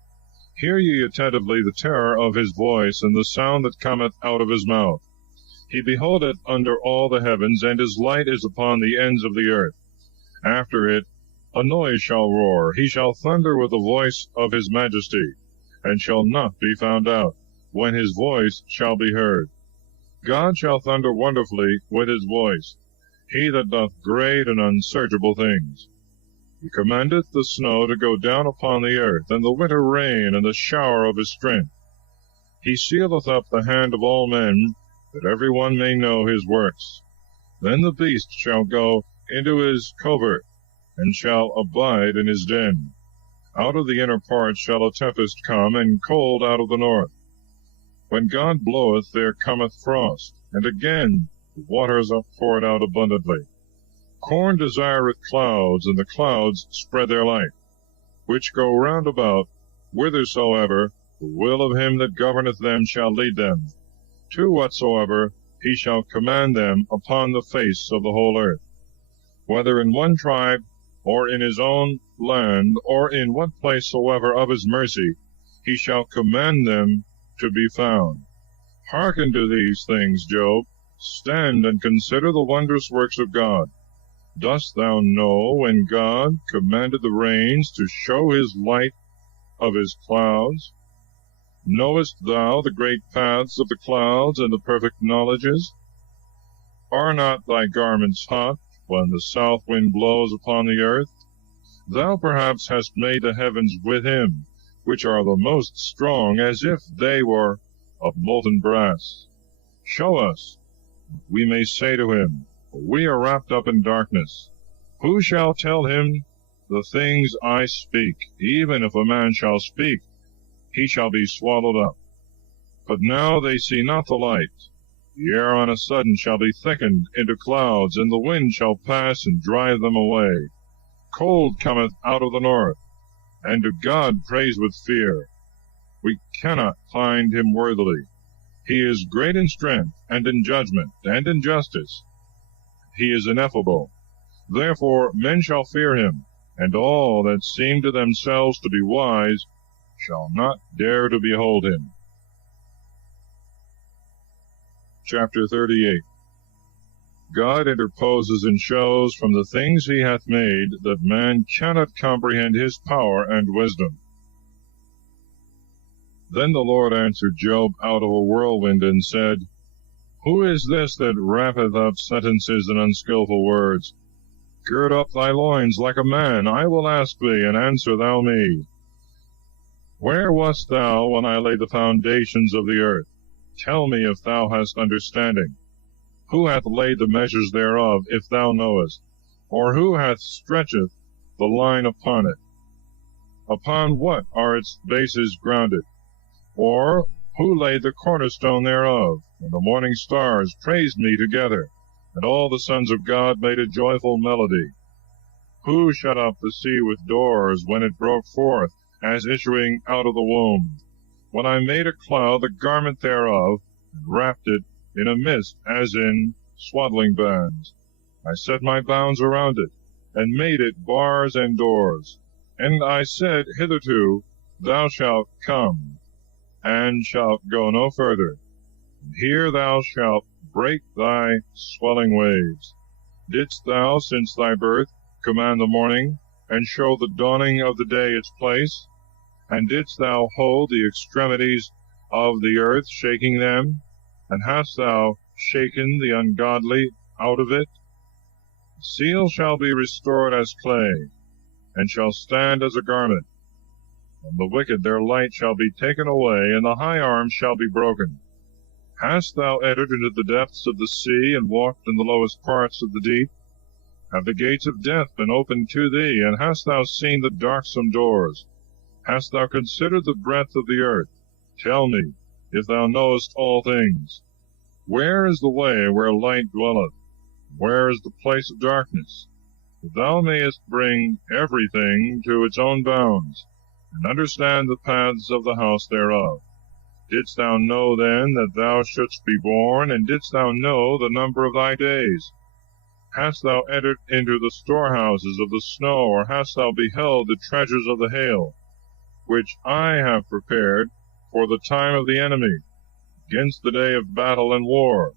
Hear ye attentively the terror of his voice, and the sound that cometh out of his mouth. He beholdeth under all the heavens, and his light is upon the ends of the earth. After it a noise shall roar. He shall thunder with the voice of his majesty, and shall not be found out, when his voice shall be heard. God shall thunder wonderfully with his voice, he that doth great and unsearchable things. He commandeth the snow to go down upon the earth, and the winter rain, and the shower of his strength. He sealeth up the hand of all men, that every one may know his works. Then the beast shall go into his covert, and shall abide in his den. Out of the inner parts shall a tempest come, and cold out of the north. When God bloweth, there cometh frost, and again the waters are poured out abundantly. Corn desireth clouds, and the clouds spread their light, which go round about, whithersoever the will of him that governeth them shall lead them, to whatsoever he shall command them upon the face of the whole earth. Whether in one tribe, or in his own land, or in what place soever of his mercy, he shall command them to be found. Hearken to these things, Job. Stand and consider the wondrous works of God. Dost thou know when God commanded the rains to show his light of his clouds, Knowest thou the great paths of the clouds, and the perfect knowledges? Are not thy garments hot, when the south wind blows upon the earth? Thou perhaps hast made the heavens with him, which are the most strong, as if they were of molten brass. Show us, we may say to him, we are wrapped up in darkness. Who shall tell him the things I speak? Even if a man shall speak, he shall be swallowed up. But now they see not the light. The air on a sudden shall be thickened into clouds, and the wind shall pass and drive them away. Cold cometh out of the north, and to God praise with fear. We cannot find him worthily. He is great in strength, and in judgment, and in justice. He is ineffable. Therefore men shall fear him, and all that seem to themselves to be wise shall not dare to behold him. Chapter 38. God interposes and shows from the things he hath made that man cannot comprehend his power and wisdom. Then the Lord answered Job out of a whirlwind, and said, Who is this that wrappeth up sentences and unskilful words? Gird up thy loins like a man. I will ask thee, and answer thou me. Where wast thou when I laid the foundations of the earth? Tell me if thou hast understanding. Who hath laid the measures thereof, if thou knowest? Or who hath stretcheth the line upon it? Upon what are its bases grounded? Or who laid the cornerstone thereof? And the morning stars praised me together, and all the sons of God made a joyful melody. Who shut up the sea with doors when it broke forth, as issuing out of the womb? When I made a cloud the garment thereof, and wrapped it in a mist as in swaddling bands. I set my bounds around it, and made it bars and doors. And I said, Hitherto thou shalt come, and shalt go no further. And here thou shalt break thy swelling waves. Didst thou, since thy birth, command the morning, and show the dawning of the day its place? And didst thou hold the extremities of the earth, shaking them? And hast thou shaken the ungodly out of it? The seal shall be restored as clay, and shall stand as a garment. From the wicked their light shall be taken away, and the high arm shall be broken. Hast thou entered into the depths of the sea, and walked in the lowest parts of the deep? Have the gates of death been opened to thee, and hast thou seen the darksome doors? Hast thou considered the breadth of the earth? Tell me, if thou knowest all things. Where is the way where light dwelleth? Where is the place of darkness? That thou mayest bring everything to its own bounds, and understand the paths of the house thereof. Didst thou know then that thou shouldst be born, and didst thou know the number of thy days? Hast thou entered into the storehouses of the snow, or hast thou beheld the treasures of the hail, which I have prepared for the time of the enemy, against the day of battle and war?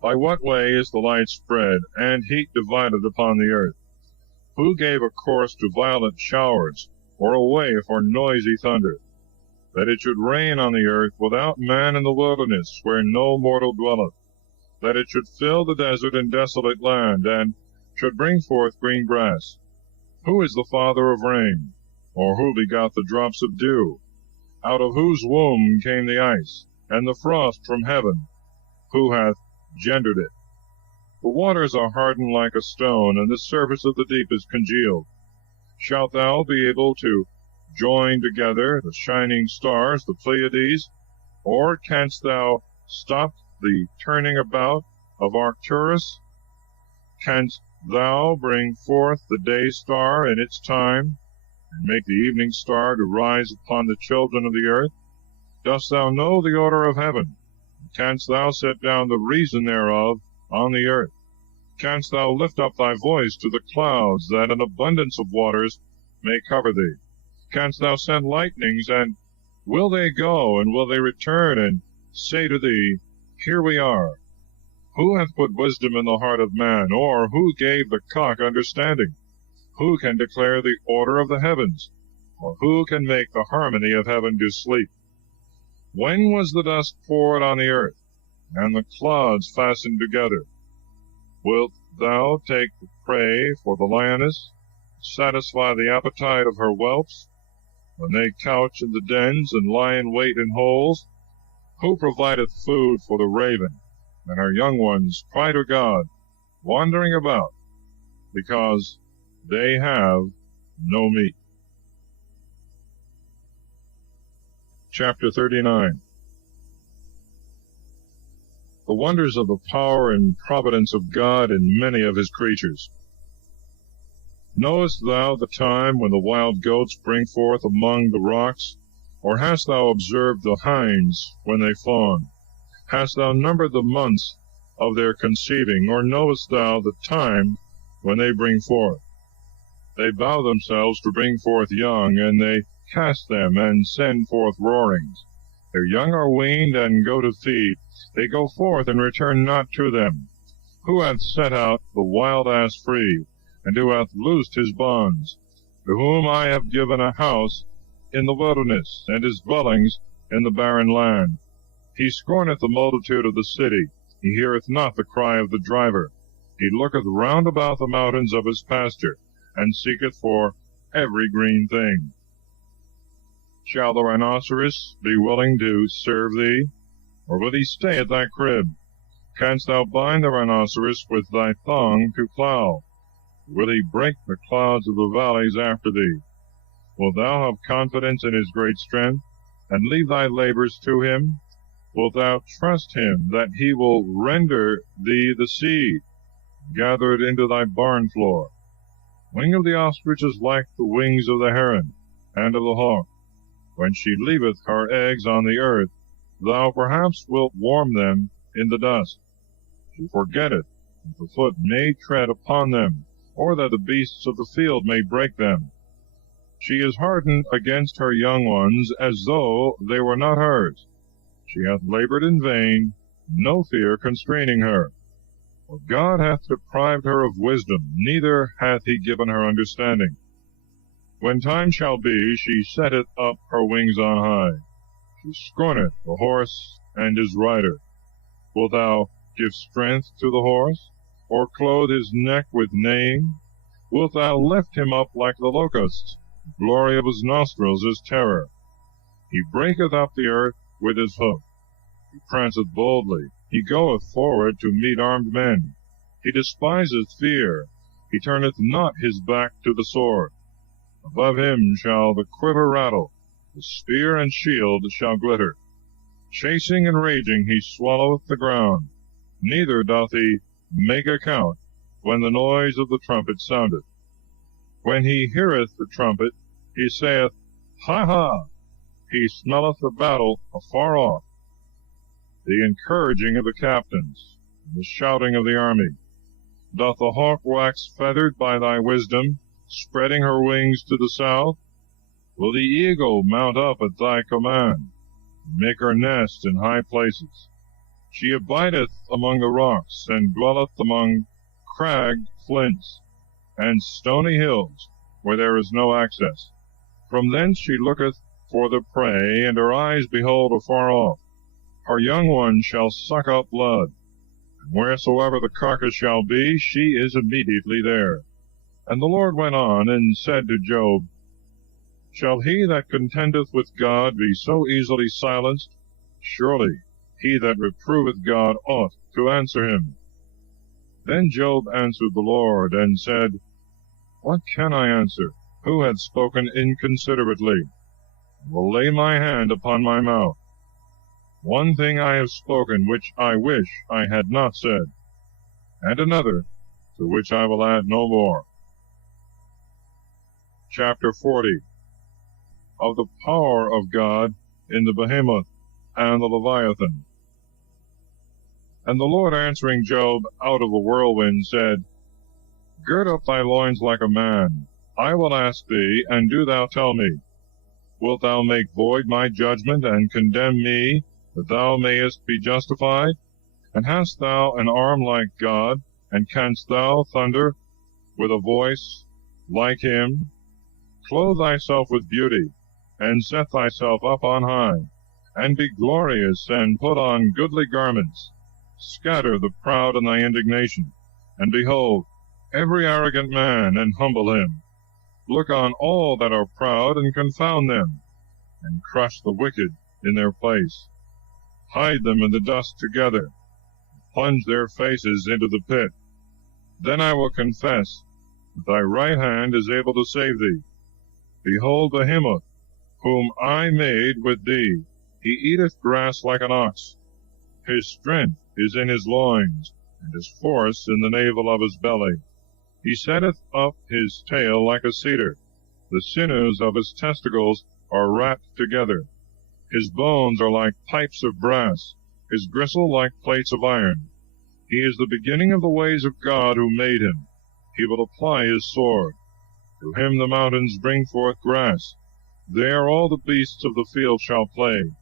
By what way is the light spread, and heat divided upon the earth? Who gave a course to violent showers, or a way for noisy thunder? That it should rain on the earth without man in the wilderness, where no mortal dwelleth. That it should fill the desert and desolate land, and should bring forth green grass. Who is the father of rain? Or who begot the drops of dew? Out of whose womb came the ice, and the frost from heaven? Who hath gendered it? The waters are hardened like a stone, and the surface of the deep is congealed. Shalt thou be able to join together the shining stars, the Pleiades? Or canst thou stop the turning about of Arcturus? Canst thou bring forth the day star in its time, and make the evening star to rise upon the children of the earth? Dost thou know the order of heaven? Canst thou set down the reason thereof on the earth? Canst thou lift up thy voice to the clouds, that an abundance of waters may cover thee? Canst thou send lightnings, and will they go, and will they return, and say to thee, Here we are? Who hath put wisdom in the heart of man, or who gave the cock understanding? Who can declare the order of the heavens? or who can make the harmony of heaven to sleep? When was the dust poured on the earth, and the clouds fastened together? Wilt thou take the prey for the lioness, satisfy the appetite of her whelps, when they couch in the dens and lie in wait in holes? Who provideth food for the raven, and her young ones cry to God, wandering about, because they have no meat? Chapter 39. The wonders of the power and providence of God in many of his creatures. Knowest thou the time when the wild goats bring forth among the rocks? Or hast thou observed the hinds when they fawn? Hast thou numbered the months of their conceiving? Or knowest thou the time when they bring forth? They bow themselves to bring forth young, and they cast them, and send forth roarings. Their young are weaned, and go to feed. They go forth, and return not to them. Who hath set out the wild ass free, and who hath loosed his bonds? To whom I have given a house in the wilderness, and his dwellings in the barren land. He scorneth the multitude of the city. He heareth not the cry of the driver. He looketh round about the mountains of his pasture, and seeketh for every green thing. Shall the rhinoceros be willing to serve thee, or will he stay at thy crib? Canst thou bind the rhinoceros with thy thong to plow? Will he break the clouds of the valleys after thee? Wilt thou have confidence in his great strength, and leave thy labors to him? Wilt thou trust him that he will render thee the seed, gather it into thy barn floor? Wing of the ostrich is like the wings of the heron, and of the hawk. When she leaveth her eggs on the earth, thou perhaps wilt warm them in the dust. She forgetteth that the foot may tread upon them, or that the beasts of the field may break them. She is hardened against her young ones, as though they were not hers. She hath labored in vain, no fear constraining her. For God hath deprived her of wisdom, neither hath he given her understanding. When time shall be, she setteth up her wings on high. She scorneth the horse and his rider. Wilt thou give strength to the horse, or clothe his neck with neighing? Wilt thou lift him up like the locusts? The glory of his nostrils is terror. He breaketh up the earth with his hoof. He pranceth boldly. He goeth forward to meet armed men. He despiseth fear. He turneth not his back to the sword. Above him shall the quiver rattle. The spear and shield shall glitter. Chasing and raging he swalloweth the ground. Neither doth he make account when the noise of the trumpet soundeth. When he heareth the trumpet, he saith, Ha, ha! He smelleth the battle afar off, the encouraging of the captains, and the shouting of the army. Doth the hawk wax feathered by thy wisdom, spreading her wings to the south? Will the eagle mount up at thy command, and make her nest in high places? She abideth among the rocks, and dwelleth among cragged flints, and stony hills, where there is no access. From thence she looketh for the prey, and her eyes behold afar off. Her young ones shall suck up blood, and wheresoever the carcass shall be, she is immediately there. And the Lord went on, and said to Job, Shall he that contendeth with God be so easily silenced? Surely he that reproveth God ought to answer him. Then Job answered the Lord, and said, What can I answer? Who hath spoken inconsiderately? I will lay my hand upon my mouth. One thing I have spoken, which I wish I had not said, and another, to which I will add no more. Chapter 40. Of the power of God in the behemoth and the Leviathan. And the Lord answering Job out of the whirlwind said, Gird up thy loins like a man. I will ask thee, and do thou tell me. Wilt thou make void my judgment, and condemn me, that thou mayest be justified? And hast thou an arm like God, and canst thou thunder with a voice like him? Clothe thyself with beauty, and set thyself up on high, and be glorious, and put on goodly garments. Scatter the proud in thy indignation, and behold every arrogant man, and humble him. Look on all that are proud, and confound them, and crush the wicked in their place. Hide them in the dust together, plunge their faces into the pit. Then I will confess that thy right hand is able to save thee. Behold Behemoth, whom I made with thee. He eateth grass like an ox. His strength is in his loins, and his force in the navel of his belly. He setteth up his tail like a cedar. The sinews of his testicles are wrapped together. His bones are like pipes of brass, his gristle like plates of iron. He is the beginning of the ways of God who made him. He will apply his sword. To him the mountains bring forth grass. There all the beasts of the field shall play.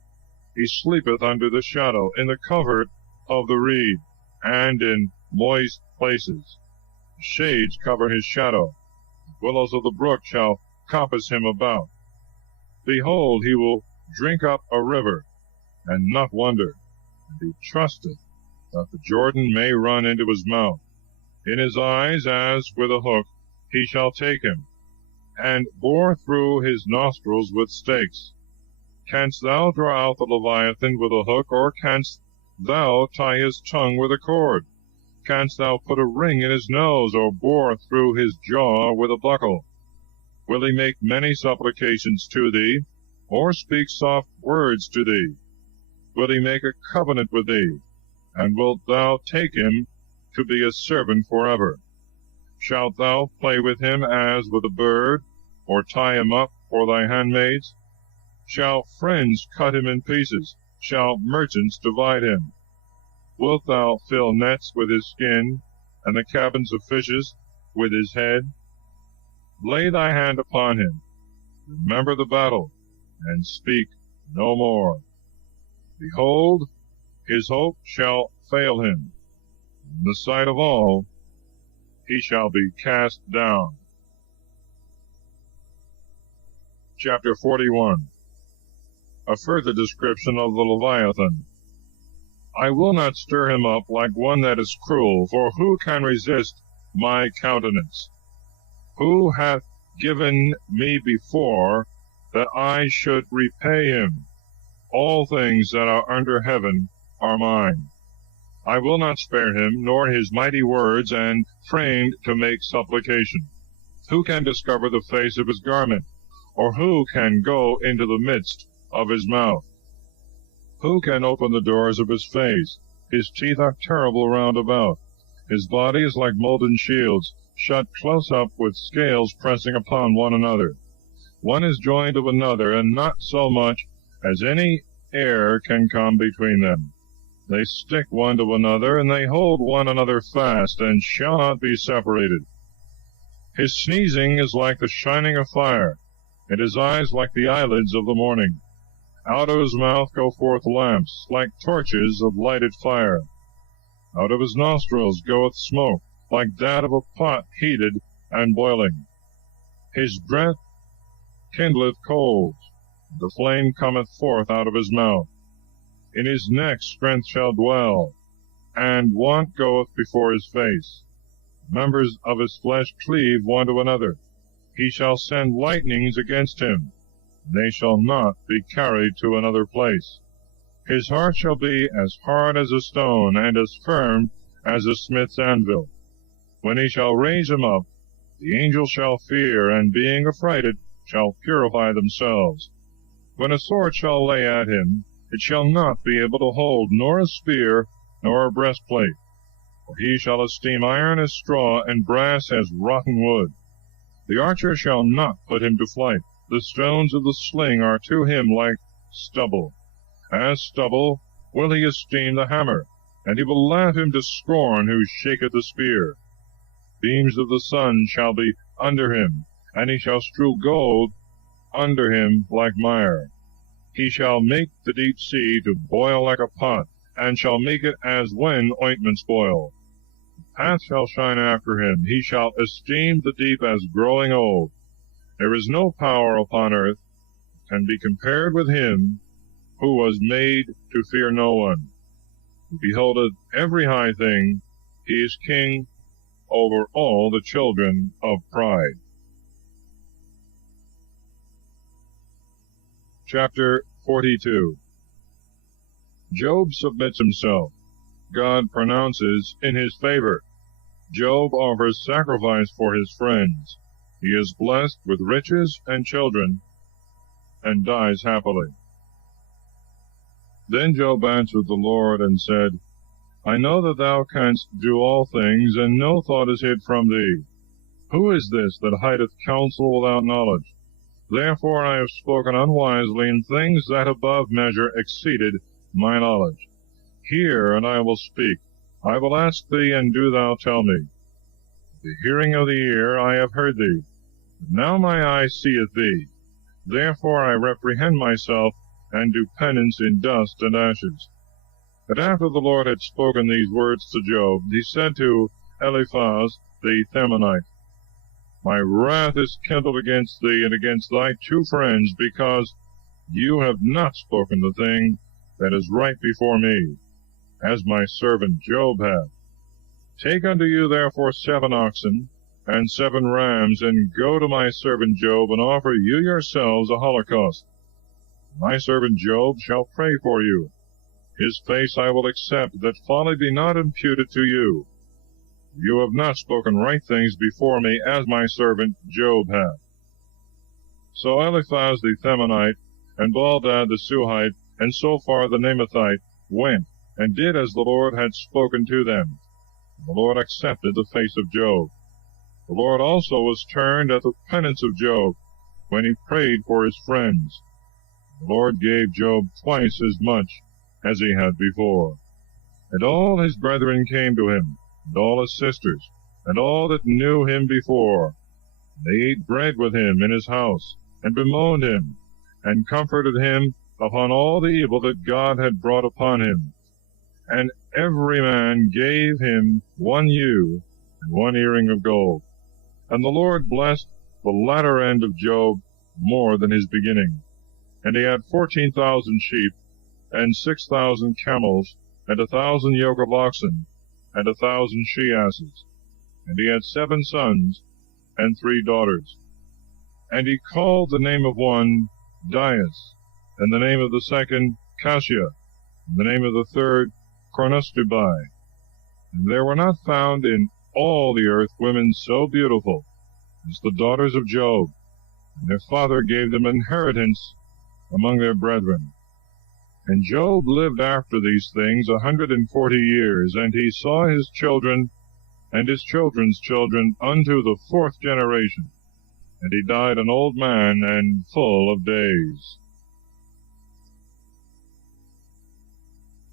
He sleepeth under the shadow, in the covert of the reed, and in moist places. The shades cover his shadow. The willows of the brook shall compass him about. Behold, he will drink up a river, and not wonder, and he trusteth that the Jordan may run into his mouth. In his eyes, as with a hook, he shall take him, and bore through his nostrils with stakes. Canst thou draw out the Leviathan with a hook, or canst thou tie his tongue with a cord? Canst thou put a ring in his nose, or bore through his jaw with a buckle? Will he make many supplications to thee, or speak soft words to thee? Will he make a covenant with thee, and wilt thou take him to be a servant forever? Shalt thou play with him as with a bird, or tie him up for thy handmaids? Shall friends cut him in pieces? Shall merchants divide him? Wilt thou fill nets with his skin, and the cabins of fishes with his head? Lay thy hand upon him, remember the battle, and speak no more. Behold, his hope shall fail him. In the sight of all, he shall be cast down. Chapter 41. A further description of the Leviathan. I will not stir him up like one that is cruel, for who can resist my countenance? Who hath given me before that I should repay him? All things that are under heaven are mine. I will not spare him, nor his mighty words, and framed to make supplication. Who can discover the face of his garment? Or who can go into the midst of his mouth? Who can open the doors of his face? His teeth are terrible round about. His body is like molten shields, shut close up with scales pressing upon one another. One is joined to another, and not so much as any air can come between them. They stick one to another, and they hold one another fast, and shall not be separated. His sneezing is like the shining of fire, and his eyes like the eyelids of the morning. Out of his mouth go forth lamps, like torches of lighted fire. Out of his nostrils goeth smoke, like that of a pot heated and boiling. His breath kindleth coals, the flame cometh forth out of his mouth. In his neck strength shall dwell, and want goeth before his face. Members of his flesh cleave one to another. He shall send lightnings against him, and they shall not be carried to another place. His heart shall be as hard as a stone, and as firm as a smith's anvil. When he shall raise him up, the angels shall fear, and being affrighted, shall purify themselves. When a sword shall lay at him, it shall not be able to hold, nor a spear, nor a breastplate. For he shall esteem iron as straw, and brass as rotten wood. The archer shall not put him to flight. The stones of the sling are to him like stubble. As stubble will he esteem the hammer, and he will laugh him to scorn who shaketh the spear. Beams of the sun shall be under him, and he shall strew gold under him like mire. He shall make the deep sea to boil like a pot, and shall make it as when ointments boil. The path shall shine after him. He shall esteem the deep as growing old, There is no power upon earth can be compared with him who was made to fear no one. He beholdeth every high thing. He is king over all the children of pride. Chapter 42. Job submits himself. God pronounces in his favor. Job offers sacrifice for his friends. He is blessed with riches and children, and dies happily. Then Job answered the Lord and said, I know that thou canst do all things, and no thought is hid from thee. Who is this that hideth counsel without knowledge? Therefore I have spoken unwisely in things that above measure exceeded my knowledge. Hear, and I will speak. I will ask thee, and do thou tell me. The hearing of the ear I have heard thee. Now my eye seeth thee. Therefore I reprehend myself, and do penance in dust and ashes. But after the Lord had spoken these words to Job, he said to Eliphaz the Themanite, My wrath is kindled against thee and against thy two friends, because you have not spoken the thing that is right before me, as my servant Job hath. Take unto you therefore 7 oxen, and 7 rams, and go to my servant Job, and offer you yourselves a holocaust. My servant Job shall pray for you. His face I will accept, that folly be not imputed to you. You have not spoken right things before me, as my servant Job hath. So Eliphaz the Themanite, and Baldad the Suhite, and Sophar the Naamathite went, and did as the Lord had spoken to them. The Lord accepted the face of Job. The Lord also was turned at the penance of Job, when he prayed for his friends. The Lord gave Job twice as much as he had before. And all his brethren came to him, and all his sisters, and all that knew him before. They ate bread with him in his house, and bemoaned him, and comforted him upon all the evil that God had brought upon him. And every man gave him 1 ewe and 1 earring of gold. And the Lord blessed the latter end of Job more than his beginning. And he had 14,000 sheep, and 6,000 camels, and 1,000 yoke of oxen, and 1,000 she-asses. And he had 7 sons, and 3 daughters. And he called the name of one Dias, and the name of the second Cassia, and the name of the third Chronostubai. And there were not found in all the earth women so beautiful as the daughters of Job, and their father gave them inheritance among their brethren. And Job lived after these things 140 years, and he saw his children and his children's children unto the 4th generation, and he died an old man and full of days.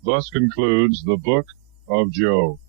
Thus concludes the book of Job.